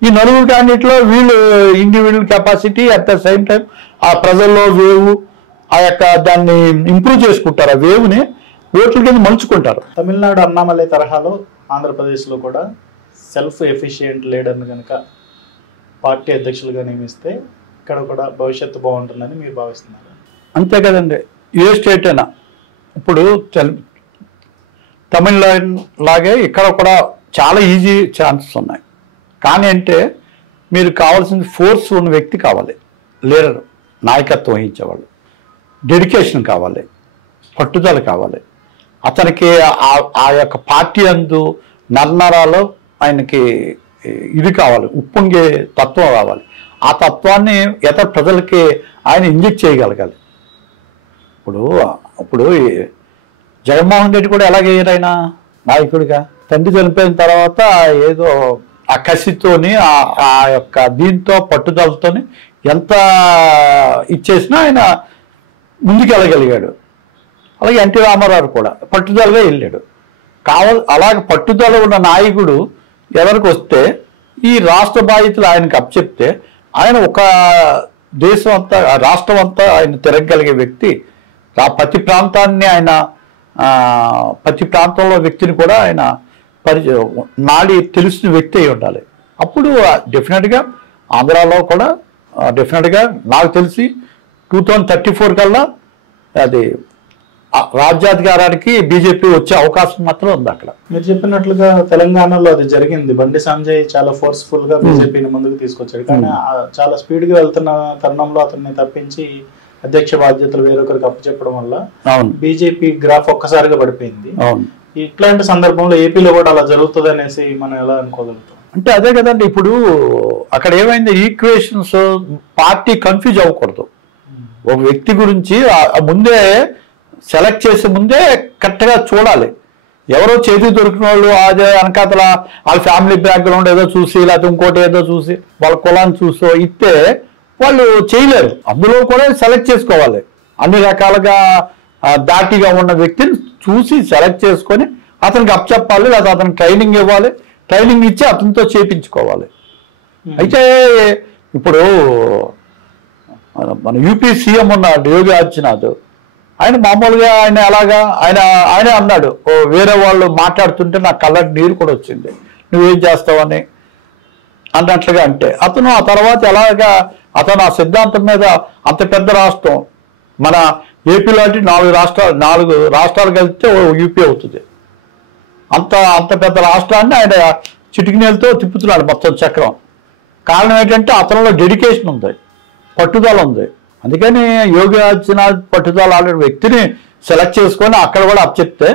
ఈ 4 క్యాండిడేట్లో వీళ్ళు individual capacity at the same time ఆ ప్రజల్లో వేవ్ ఆ యొక్క దాన్ని ఇంప్రూవ్ చేసుకుంటారు. ఆ వేవ్ని ఓట్ల కింద మలుచుకుంటారు. తమిళనాడు అన్నామలై తరహాలో ఆంధ్రప్రదేశ్లో కూడా సెల్ఫ్ ఎఫిషియెంట్ లీడర్ని కనుక పార్టీ అధ్యక్షులుగా నియమిస్తే ఇక్కడ కూడా భవిష్యత్తు బాగుంటుందని మీరు భావిస్తున్నారు? అంతే కదండి, ఏ స్టేట్ అయినా. ఇప్పుడు తమిళనాడు లాగే ఇక్కడ కూడా చాలా ఈజీ ఛాన్సెస్ ఉన్నాయి. కానీ అంటే మీరు కావాల్సింది ఫోర్స్ ఉన్న వ్యక్తి కావాలి, లీడర్, నాయకత్వం వహించేవాళ్ళు, డెడికేషన్ కావాలి, పట్టుదల కావాలి. అతనికి ఆ యొక్క పార్టీ అందు నర్నరాలో ఆయనకి ఇది కావాలి, ఉప్పొంగే తత్వం కావాలి. ఆ తత్వాన్ని ఇతర ప్రజలకి ఆయన ఇంజెక్ట్ చేయగలగాలి. ఇప్పుడు జగన్మోహన్ రెడ్డి కూడా ఎలాగయ్యారు ఆయన నాయకుడిగా? తండ్రి చనిపోయిన తర్వాత ఏదో ఆ కసితోని ఆ యొక్క దీంతో పట్టుదలతోని ఎంత ఇచ్చేసినా ఆయన ముందుకెళ్ళగలిగాడు. అలాగే ఎన్టీ రామారావు కూడా పట్టుదలగా వెళ్ళాడు. అలాగే పట్టుదల ఉన్న నాయకుడు ఎవరికి వస్తే ఈ రాష్ట్ర బాధ్యతలు ఆయనకు అప్పచెప్తే ఆయన ఒక దేశం అంతా రాష్ట్రం అంతా ఆయన తిరగగలిగే వ్యక్తి. ప్రతి ప్రాంతాన్ని ఆయన ప్రతి ప్రాంతంలో వ్యక్తిని కూడా ఆయన నాడి తెలిసిన వ్యక్తి అయి ఉండాలి. అప్పుడు డెఫినెట్గా ఆంధ్రాలో కూడా డెఫినెట్గా నాకు తెలిసి 2034 కల్లా అది రాజ్యాధికారానికి బీజేపీ వచ్చే అవకాశం మాత్రం ఉంది అక్కడ. మీరు చెప్పినట్లుగా తెలంగాణలో అది జరిగింది. బండి సంజయ్ చాలా ఫోర్స్ఫుల్ గా బీజేపీని ముందుకు తీసుకొచ్చాడు. కానీ చాలా స్పీడ్ గా వెళ్తున్న తరుణంలో అతన్ని తప్పించి అధ్యక్ష బాధ్యతలు వేరొకరికి అప్పచెప్పడం వల్ల బీజేపీ గ్రాఫ్ ఒక్కసారిగా పడిపోయింది. ఇట్లాంటి సందర్భంలో ఏపీలో కూడా అలా జరుగుతుంది అనేసి మనం ఎలా అనుకోగలుగుతాం? అంటే అదే కదండి, ఇప్పుడు అక్కడ ఏమైంది, ఈక్వేషన్స్ పార్టీ కన్ఫ్యూజ్ అవ్వకూడదు. ఒక వ్యక్తి గురించి ముందే సెలెక్ట్ చేసే ముందే కరెక్ట్గా చూడాలి. ఎవరో చేతికి దొరికిన వాళ్ళు అదే వెనకాతల వాళ్ళ ఫ్యామిలీ బ్యాక్గ్రౌండ్ ఏదో చూసి లేకపోతే ఇంకోటి ఏదో చూసి వాళ్ళ కులాన్ని చూసో ఇస్తే వాళ్ళు చేయలేరు. అందులో కూడా సెలెక్ట్ చేసుకోవాలి. అన్ని రకాలుగా దాటిగా ఉన్న వ్యక్తిని చూసి సెలెక్ట్ చేసుకొని అతనికి అప్పచెప్పాలి, లేదా అతనికి ట్రైనింగ్ ఇవ్వాలి, ట్రైనింగ్ ఇచ్చి అతనితో చేయించుకోవాలి. అయితే ఇప్పుడు మన యూపీ సీఎం ఉన్నాడు యోగి ఆదిత్యనాథ్. ఆయన మామూలుగా ఆయన అన్నాడు, వేరే వాళ్ళు మాట్లాడుతుంటే నాకు కళ్ళకి నీరు కూడా వచ్చింది, నువ్వేం చేస్తావని అన్నట్లుగా. అంటే అతను ఆ తర్వాత ఎలాగా అతను ఆ సిద్ధాంతం మీద అంత పెద్ద రాష్ట్రం మన ఏపీ లాంటి 4 రాష్ట్రాలు కలిపితే యూపీ అవుతుంది. అంత పెద్ద రాష్ట్రాన్ని ఆయన చిటికినేలతో తిప్పుతున్నాడు మొత్తం చక్రం. కారణం ఏంటంటే అతనిలో డెడికేషన్ ఉంది, పట్టుదల ఉంది. అందుకని యోగి ఆదిత్యనాథ్ పట్టుదల ఆడిన వ్యక్తిని సెలెక్ట్ చేసుకొని అక్కడ కూడా అప్పచెప్తే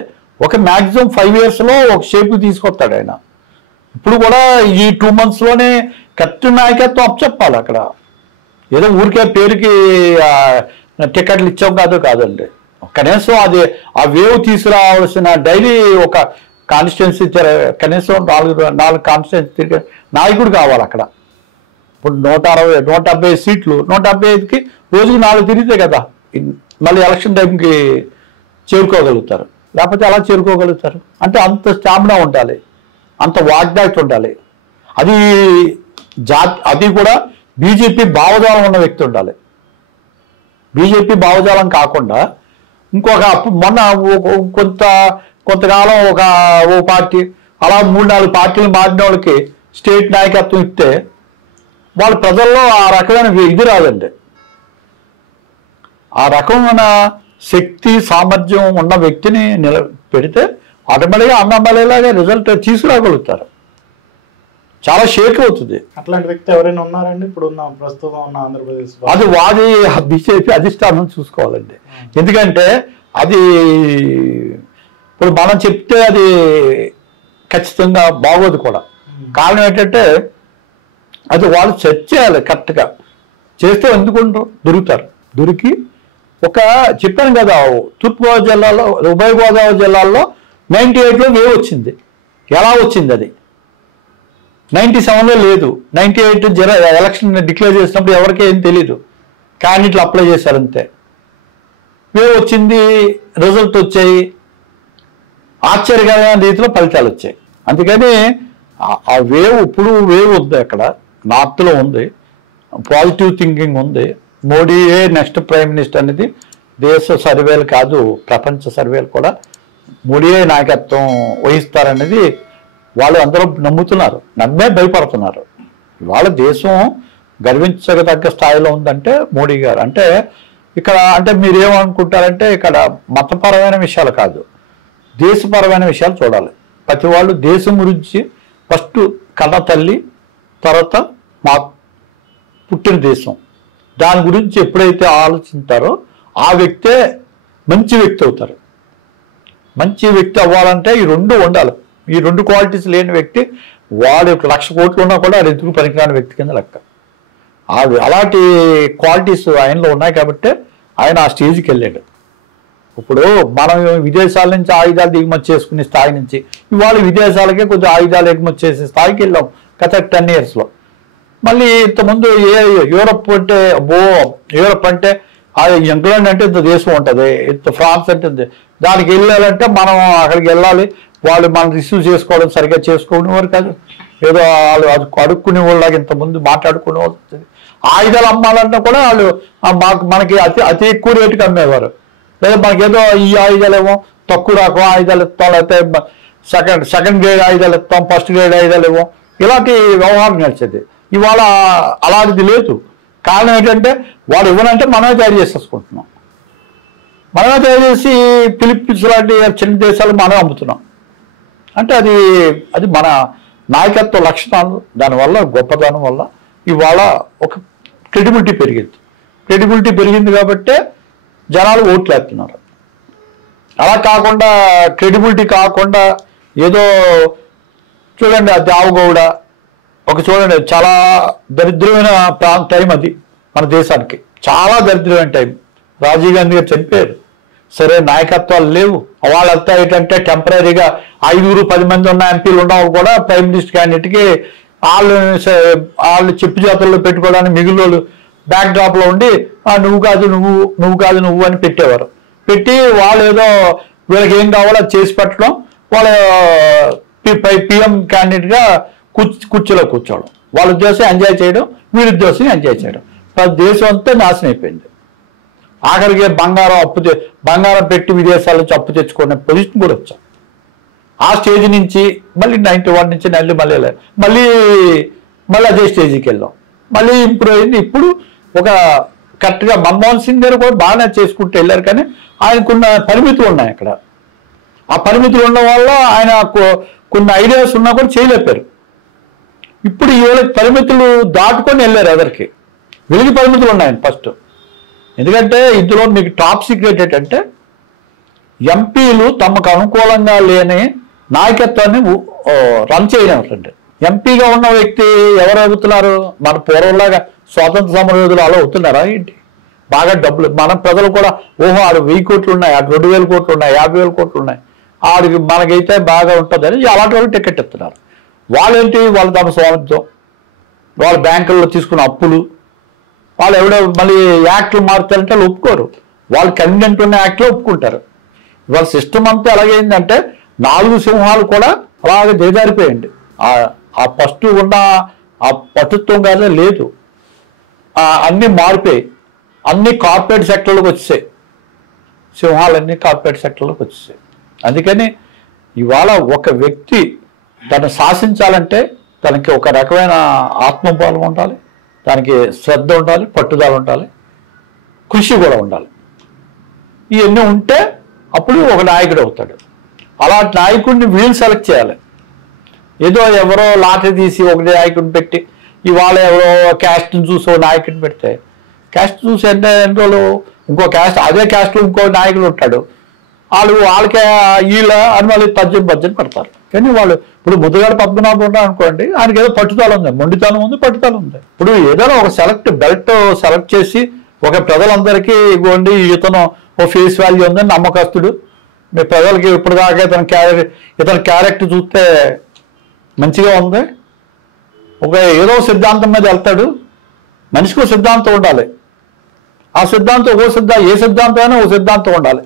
ఒక మ్యాక్సిమం 5 yearsలో ఒక షేప్ తీసుకొస్తాడు ఆయన. ఇప్పుడు కూడా ఈ 2 monthsలోనే కరెక్ట్ నాయకత్వం అప్పచెప్పాలి. అక్కడ ఏదో ఊరికే పేరుకి టికెట్లు ఇచ్చాం కాదండి. కనీసం అది ఆ వేవ్ తీసుకురావాల్సిన డైలీ ఒక కాన్స్టిట్యున్సీ కనీసం 4 కాన్స్టిట్యున్సీ తిరిగే నాయకుడు కావాలి అక్కడ. ఇప్పుడు 170 సీట్లు, 175కి రోజుకి 4 తిరిగితే కదా మళ్ళీ ఎలక్షన్ టైంకి చేరుకోగలుగుతారు. లేకపోతే ఎలా చేరుకోగలుగుతారు? అంటే అంత స్టామినా ఉండాలి, అంత వాగ్దాటి ఉండాలి. అది కూడా బీజేపీ భావజాలం ఉన్న వ్యక్తి ఉండాలి. బీజేపీ భావజాలం కాకుండా ఇంకొక మొన్న కొంతకాలం ఓ పార్టీ అలా 3-4 పార్టీలు మారిన వాళ్ళకి స్టేట్ నాయకత్వం ఇస్తే వాళ్ళ ప్రజల్లో ఆ రకమైన ఇది రాదండి. ఆ రకమైన శక్తి సామర్థ్యం ఉన్న వ్యక్తిని పెడితే ఆటోమేటిక్గా అన్నమలేలాగా రిజల్ట్ తీసుకురాగలుగుతారు. చాలా షేక్ అవుతుంది. అట్లాంటి వ్యక్తి ఎవరైనా ఉన్నారండి ఇప్పుడు ప్రస్తుతం ఉన్న ఆంధ్రప్రదేశ్? అది వాది బీజేపీ అధిష్టానం చూసుకోవాలండి. ఎందుకంటే అది ఇప్పుడు మనం చెప్తే అది ఖచ్చితంగా బాగోదు కూడా. కారణం ఏంటంటే అది వాళ్ళు సెర్చ్ చేయాలి, కరెక్ట్గా చేస్తే ఎందుకుంటారు దొరికి చెప్పాను కదా, తూర్పుగోదావరి జిల్లాలో ఉభయ గోదావరి జిల్లాల్లో 98లో వేవ్ వచ్చింది. ఎలా వచ్చింది? అది 97లో లేదు. 98 ఎలక్షన్ డిక్లేర్ చేసినప్పుడు ఎవరికి ఏం తెలీదు, క్యాండిడేట్లు అప్లై చేశారంతే. వేవ్ వచ్చింది, రిజల్ట్ వచ్చాయి, ఆశ్చర్యకరమైన రీతిలో ఫలితాలు వచ్చాయి. అందుకని ఆ ఇప్పుడు వేవ్ ఉంది, అక్కడ నార్త్లో ఉంది, పాజిటివ్ థింకింగ్ ఉంది. మోడీయే నెక్స్ట్ ప్రైమ్ మినిస్టర్ అనేది దేశ సర్వేలు కాదు, ప్రపంచ సర్వేలు కూడా మోడీయే నాయకత్వం వహిస్తారనేది వాళ్ళు అందరూ నమ్ముతున్నారు, భయపడుతున్నారు. ఇవాళ దేశం గర్వించదగ్గ స్థాయిలో ఉందంటే మోడీ గారు. అంటే ఇక్కడ అంటే మీరేమనుకుంటారంటే ఇక్కడ మతపరమైన విషయాలు కాదు, దేశపరమైన విషయాలు చూడాలి. ప్రతి వాళ్ళు దేశం గురించి ఫస్ట్ కన్న తల్లి, తర్వాత మా పుట్టిన దేశం, దాని గురించి ఎప్పుడైతే ఆలోచిస్తారో ఆ వ్యక్తే మంచి వ్యక్తి అవుతారు. మంచి వ్యక్తి అవ్వాలంటే ఈ 2 ఉండాలి. ఈ 2 క్వాలిటీస్ లేని వ్యక్తి వాడు 1,00,000 కోట్లు ఉన్నా కూడా అది ఎందుకు పనికిరాని వ్యక్తి కింద లెక్క. అలాంటి క్వాలిటీస్ ఆయనలో ఉన్నాయి కాబట్టి ఆయన ఆ స్టేజ్కి వెళ్ళాడు. ఇప్పుడు మనం విదేశాల నుంచి ఆయుధాలు దిగుమతి చేసుకునే స్థాయి నుంచి ఇవాళ విదేశాలకే కొంచెం ఆయుధాలు ఎగుమతి చేసే స్థాయికి వెళ్ళాం గత 10 yearsలో. మళ్ళీ ఇంతకుముందు యూరప్ అంటే ఇంగ్లాండ్ అంటే ఇంత దేశం ఉంటుంది, ఇంత ఫ్రాన్స్ అంటే దానికి వెళ్ళాలంటే మనం అక్కడికి వెళ్ళాలి, వాళ్ళు మనం రిసీవ్ చేసుకోవడం సరిగ్గా చేసుకునేవారు కాదు, ఏదో వాళ్ళు అడుక్కునే వాళ్ళకి ఇంతకుముందు మాట్లాడుకునే వాళ్ళు. ఆయుధాలు అమ్మాలంటే కూడా వాళ్ళు మనకి అతి ఎక్కువ రేటుకి అమ్మేవారు. లేదా మనకేదో ఈ ఆయుధాలు తక్కువ రకం ఆయుధాలు ఇస్తాం, లేకపోతే సెకండ్ గ్రేడ్ ఆయుధాలు ఇస్తాం, ఫస్ట్ గ్రేడ్ ఆయుధాలు ఇవ్వం, ఇలాంటి వ్యవహారం నడిచేది. ఇవాళ అలాంటిది లేదు. కారణం ఏంటంటే వాళ్ళు ఇవ్వనంటే మనమే తయారు చేసేసుకుంటున్నాం. మనమే తయారు చేసి ఫిలిప్పీన్స్ లాంటి చిన్న దేశాలు మనమే అమ్ముతున్నాం. అంటే అది మన నాయకత్వ లక్షణాలు. దానివల్ల గొప్పదనం వల్ల ఇవాళ ఒక క్రెడిబిలిటీ పెరిగింది కాబట్టే జనాలు ఓట్లు వేస్తున్నారు. అలా కాకుండా క్రెడిబిలిటీ కాకుండా ఏదో చూడండి, ఆ దేవగౌడ చూడండి, చాలా దరిద్రమైన టైం అది మన దేశానికి, చాలా దరిద్రమైన టైం. రాజీవ్ గాంధీ గారు చనిపోయారు, సరే నాయకత్వాలు లేవు. వాళ్ళంతా ఏంటంటే టెంపరీగా 5-10 మంది ఉన్న ఎంపీలు ఉన్నవాళ్ళు కూడా ప్రైమ్ మినిస్టర్ క్యాండిడేట్కి వాళ్ళు చెప్పు చేతుల్లో పెట్టుకోవడానికి మిగిలిన బ్యాక్ డ్రాప్లో ఉండి నువ్వు కాదు నువ్వు అని పెట్టేవారు. పెట్టి వాళ్ళు ఏదో వీళ్ళకి ఏం కావాలో అది చేసి పెట్టడం, వాళ్ళ పిఎం క్యాండిడేట్గా కుర్చీలో కూర్చోవడం, వాళ్ళ ఉద్దేశం ఎంజాయ్ చేయడం, వీరి ఉద్దేశం ఎంజాయ్ చేయడం. దేశం అంతా నాశనం అయిపోయింది. ఆఖరికి బంగారం పెట్టి విదేశాల నుంచి అప్పు తెచ్చుకునే పొజిషన్ కూడా వచ్చాం. ఆ స్టేజ్ నుంచి మళ్ళీ 91 నుంచి మళ్ళీ అదే స్టేజ్కి వెళ్ళాం. మళ్ళీ ఇంప్రూవ్ అయింది. ఇప్పుడు ఒక కరెక్ట్గా మన్మోహన్ సింగ్ గారు కూడా బాగానే చేసుకుంటూ వెళ్ళారు, కానీ ఆయనకున్న పరిమితులు ఉన్నాయి అక్కడ. ఆ పరిమితులు ఉన్న వల్ల ఆయన కొన్ని ఐడియాస్ ఉన్నా కూడా చేయలేపారు. ఇప్పుడు వీళ్ళకి పరిమితులు దాటుకొని వెళ్ళారు ఎదరికి. వీళ్ళకి పరిమితులు ఉన్నాయండి ఫస్ట్. ఎందుకంటే ఇందులో మీకు టాప్ సీక్రెట్ ఏంటంటే ఎంపీలు తమకు అనుకూలంగా లేని నాయకత్వాన్ని రన్ చేయడం. ఎంపీగా ఉన్న వ్యక్తి ఎవరు అవుతున్నారు? మన పూర్వంలాగా స్వాతంత్ర సమరయోధులు అలా అవుతున్నారా ఏంటి? బాగా డబ్బులు మన ప్రజలు కూడా ఆడు 1000 కోట్లు ఉన్నాయి, ఆడు 2000 కోట్లు ఉన్నాయి, 50,000 కోట్లు ఉన్నాయి, ఆడికి మనకైతే బాగా ఉంటుందని అలాంటి వాళ్ళు టికెట్ ఇస్తున్నారు. వాళ్ళేంటి, వాళ్ళు తమ స్వామిత్వం, వాళ్ళ బ్యాంకుల్లో తీసుకున్న అప్పులు, వాళ్ళు ఎవడో మళ్ళీ యాక్ట్లు మారుతారంటే వాళ్ళు ఒప్పుకోరు. వాళ్ళు కన్వీనియంట్ ఉన్న యాక్ట్లో ఒప్పుకుంటారు. వాళ్ళ సిస్టమ్ అంతా ఎలాగైందంటే 4 సింహాలు కూడా అలాగే దిగజారిపోయండి. ఆ ఫస్ట్ ఉన్న ఆ పటుత్వం కానీ లేదు. అన్నీ మారిపోయి అన్ని కార్పొరేట్ సెక్టర్లోకి వచ్చేసాయి. సింహాలన్నీ కార్పొరేట్ సెక్టర్లోకి వచ్చేసాయి. అందుకని ఇవాళ ఒక వ్యక్తి దాన్ని శాసించాలంటే తనకి ఒక రకమైన ఆత్మబలం ఉండాలి, దానికి శ్రద్ధ ఉండాలి, పట్టుదల ఉండాలి, కృషి కూడా ఉండాలి. ఇవన్నీ ఉంటే అప్పుడు ఒక నాయకుడు అవుతాడు. అలాంటి నాయకుడిని వీళ్ళు సెలెక్ట్ చేయాలి. ఏదో ఎవరో లాటరీ తీసి ఒక నాయకుడిని పెట్టి ఇవాళ ఎవరో క్యాస్ట్ని చూసి నాయకుడిని పెడితే క్యాస్ట్ చూసి ఎన్ని రోజులు ఇంకో క్యాస్ట్ అదే క్యాస్ట్లో ఇంకో నాయకుడు ఉంటాడు, వాళ్ళకే వీళ్ళ అని వాళ్ళు తజ్జం పెడతారు. కానీ వాళ్ళు ఇప్పుడు ముద్దుగాడు పద్మనాభం ఉన్నా అనుకోండి, ఆయనకి ఏదో పట్టుదల ఉంది, మొండితనం ఉంది, పట్టుదల ఉంది. ఇప్పుడు ఏదైనా ఒక బెల్ట్ సెలెక్ట్ చేసి ఒక ప్రజలందరికీ ఇవ్వండి, ఇతను ఓ ఫేస్ వాల్యూ ఉందని నమ్మకస్తుడు, మీ ప్రజలకి ఇప్పుడు దాకా ఇతని క్యారెక్టర్ చూస్తే మంచిగా ఉంది, ఏదో సిద్ధాంతం మీద వెళ్తాడు. మనిషికి ఒక సిద్ధాంతం ఉండాలి. ఆ సిద్ధాంతం ఏ సిద్ధాంతం అయినా ఓ సిద్ధాంతం ఉండాలి.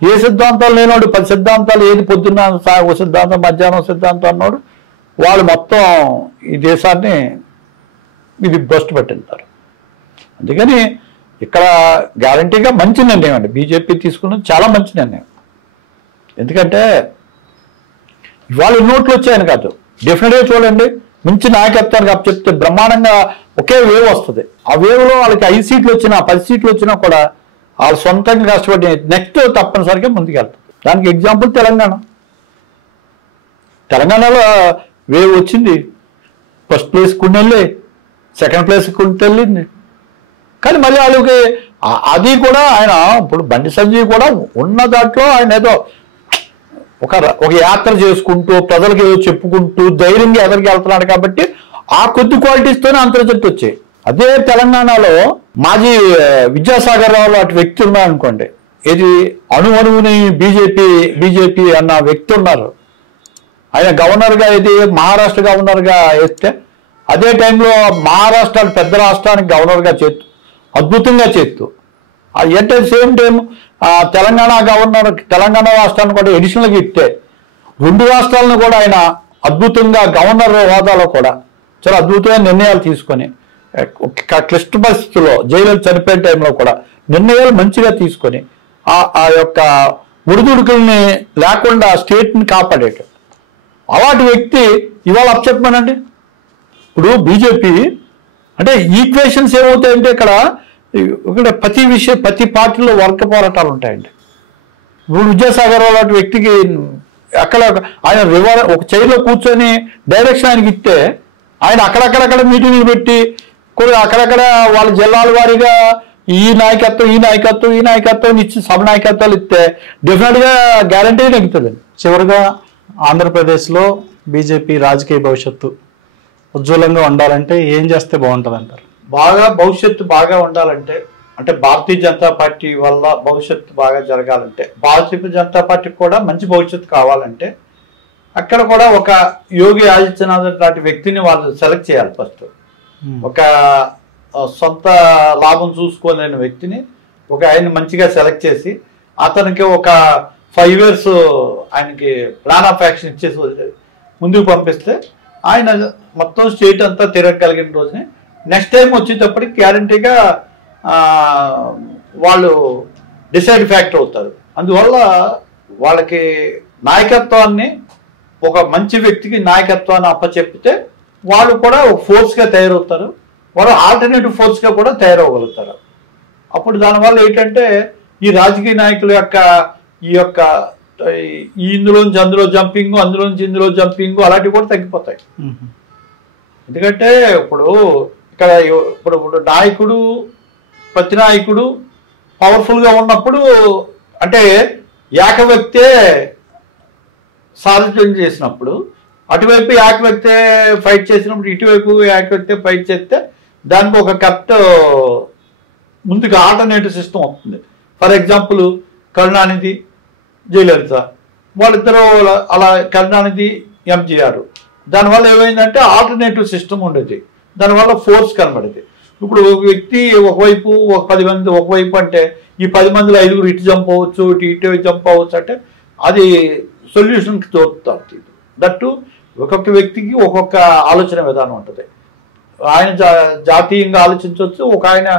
ఏ సిద్ధాంతాలు లేనివాడు 10 సిద్ధాంతాలు, ఏది పొద్దున్న ఓ సిద్ధాంతం, మధ్యాహ్నం సిద్ధాంతం అన్నాడు, వాళ్ళు మొత్తం ఈ దేశాన్ని భ్రష్టు పట్టింటారు. అందుకని ఇక్కడ గ్యారంటీగా మంచి నిర్ణయం అండి బీజేపీ తీసుకున్నది, చాలా మంచి నిర్ణయం. ఎందుకంటే ఇవాళ నోట్లు వచ్చాయని కాదు, డెఫినెట్గా చూడండి, మంచి నాయకత్వానికి అప్పచెప్తే బ్రహ్మాండంగా ఒకే వేవ్ వస్తుంది. ఆ వేవ్లో వాళ్ళకి 5 సీట్లు వచ్చినా 10 సీట్లు వచ్చినా కూడా వాళ్ళు సొంతంగా కష్టపడి నెక్స్ట్ తప్పనిసరిగా ముందుకెళ్తారు. దానికి ఎగ్జాంపుల్ తెలంగాణలో వేవ్ వచ్చింది, ఫస్ట్ ప్లేస్ కొన్ని వెళ్ళి, సెకండ్ ప్లేస్ కొన్ని వెళ్ళింది. కానీ మళ్ళీ వాళ్ళకి అది కూడా ఆయన ఇప్పుడు బండి సంజయ్ కూడా ఉన్న దాంట్లో ఆయన ఏదో ఒక యాత్ర చేసుకుంటూ ప్రజలకు ఏదో చెప్పుకుంటూ ధైర్యంగా ఎదరికి వెళ్తున్నాడు కాబట్టి ఆ కొద్ది క్వాలిటీస్తోనే అంతర్జట్టు వచ్చాయి. అదే తెలంగాణలో మాజీ విద్యాసాగర్ రావు అటు వ్యక్తి ఉన్నారనుకోండి, ఇది అణువుని బీజేపీ అన్న వ్యక్తి ఉన్నారు. ఆయన గవర్నర్గా ఇది మహారాష్ట్ర గవర్నర్గా వేస్తే అదే టైంలో మహారాష్ట్ర పెద్ద రాష్ట్రానికి గవర్నర్గా చేస్తూ అద్భుతంగా చేస్తూ at the same time Telangana రాష్ట్రాన్ని కూడా ఎడిషనల్గా ఇస్తే 2 రాష్ట్రాలను కూడా ఆయన అద్భుతంగా గవర్నర్ హోదాలో కూడా చాలా అద్భుతమైన నిర్ణయాలు తీసుకొని క్లిష్ట పరిస్థితుల్లో జైలు చనిపోయే టైంలో కూడా నిర్ణయాలు మంచిగా తీసుకొని ఆ యొక్క ఉడుదుడుకుల్ని లేకుండా స్టేట్ని కాపాడేట అలాంటి వ్యక్తి ఇవాళ అప్పచెప్పమనండి. ఇప్పుడు బీజేపీ అంటే ఈక్వేషన్స్ ఏమవుతాయంటే ఇక్కడ ప్రతి పార్టీలో వర్గ పోరాటాలు ఉంటాయండి. ఇప్పుడు విద్యాసాగర్ లాంటి వ్యక్తికి అక్కడ ఆయన ఒక చైర్లో కూర్చొని డైరెక్షన్ ఆయనకి ఇస్తే ఆయన అక్కడక్కడక్కడ మీటింగ్లు పెట్టి కొన్ని అక్కడక్కడ వాళ్ళ జిల్లాల వారీగా ఈ నాయకత్వం ఇచ్చి సభ నాయకత్వాలు ఇస్తే డెఫినెట్గా గ్యారంటీ నెగ్గుతుందండి. చివరిగా ఆంధ్రప్రదేశ్లో బీజేపీ రాజకీయ భవిష్యత్తు ఉజ్వలంగా ఉండాలంటే ఏం చేస్తే బాగుంటుంది అంటారు? భవిష్యత్తు బాగా ఉండాలంటే అంటే భారతీయ జనతా పార్టీ వల్ల భవిష్యత్తు బాగా జరగాలంటే, భారతీయ జనతా పార్టీకి కూడా మంచి భవిష్యత్తు కావాలంటే అక్కడ కూడా ఒక యోగి ఆదిత్యనాథ్ లాంటి వ్యక్తిని వాళ్ళు సెలెక్ట్ చేయాలి. ఫస్ట్ ఒక సొంత లాభం చూసుకోలేని వ్యక్తిని ఆయన మంచిగా సెలెక్ట్ చేసి అతనికి ఒక 5 years ఆయనకి ప్లాన్ ఆఫ్ యాక్షన్ ఇచ్చేసి ముందుకు పంపిస్తే ఆయన మొత్తం స్టేట్ అంతా తిరగగలిగిన రోజునే నెక్స్ట్ టైం వచ్చేటప్పటికి గ్యారంటీగా వాళ్ళు డిసైడ్ ఫ్యాక్టర్ అవుతారు. అందువల్ల వాళ్ళకి నాయకత్వాన్ని ఒక మంచి వ్యక్తికి నాయకత్వాన్ని అప్పచెప్పితే వాళ్ళు కూడా ఒక ఫోర్స్గా తయారవుతారు, వాళ్ళు ఆల్టర్నేటివ్ ఫోర్స్గా కూడా తయారవగలుగుతారు. అప్పుడు దానివల్ల ఏంటంటే ఈ రాజకీయ నాయకుల యొక్క ఇందులోంచి అందులో జంపింగ్, అందులోంచి ఇందులో జంపింగ్ అలాంటివి కూడా తగ్గిపోతాయి. ఎందుకంటే ఇప్పుడు నాయకుడు ప్రతి నాయకుడు పవర్ఫుల్గా ఉన్నప్పుడు అంటే ఏకవ్యక్తే సాధించడం చేసినప్పుడు అటువైపు ఏకవ్యక్తే ఫైట్ చేసినప్పుడు ఇటువైపు ఏకవ్యక్తే ఫైట్ చేస్తే దానికి ఒక కరెక్ట్ ముందుకు ఆల్టర్నేటివ్ సిస్టమ్ వస్తుంది. ఫర్ ఎగ్జాంపుల్ కరుణానిధి, జయలలిత వాళ్ళిద్దరూ అలా కరుణానిధి, ఎంజీఆర్ దానివల్ల ఏమైందంటే ఆల్టర్నేటివ్ సిస్టమ్ ఉండేది, దానివల్ల ఫోర్స్ కనబడేది. ఇప్పుడు ఒక వ్యక్తి ఒకవైపు ఒక 10 మంది ఒకవైపు అంటే ఈ 10 మందిలో 5 ఇటు జంప్ అవ్వచ్చు, ఇటు జంప్ అవ్వచ్చు అంటే అది సొల్యూషన్కి తోడుతుంది. దట్టు ఒక్కొక్క వ్యక్తికి ఒక్కొక్క ఆలోచన విధానం ఉంటుంది. ఆయన జాతీయంగా ఆలోచించవచ్చు, ఆయన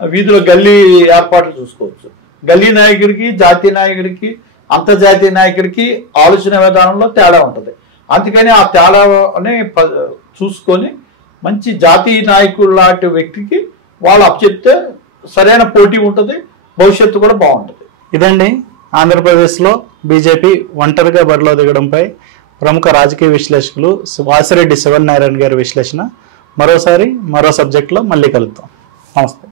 వీధిలో గల్లీ ఏర్పాట్లు చూసుకోవచ్చు. గల్లీ నాయకుడికి, జాతీయ నాయకుడికి, అంతర్జాతీయ నాయకుడికి ఆలోచన విధానంలో తేడా ఉంటుంది. అందుకని ఆ తేడాని చూసుకొని మంచి జాతీయ నాయకుడు లాంటి వ్యక్తికి వాళ్ళు అప్పచెప్తే సరైన పోటీ ఉంటుంది, భవిష్యత్తు కూడా బాగుంటుంది. ఇదండి ఆంధ్రప్రదేశ్లో బీజేపీ ఒంటరిగా బరిలో దిగడంపై ప్రముఖ రాజకీయ విశ్లేషకులు వాసిరెడ్డి శివనారాయణ గారి విశ్లేషణ. మరో సబ్జెక్ట్లో మళ్ళీ కలుద్దాం. నమస్తే.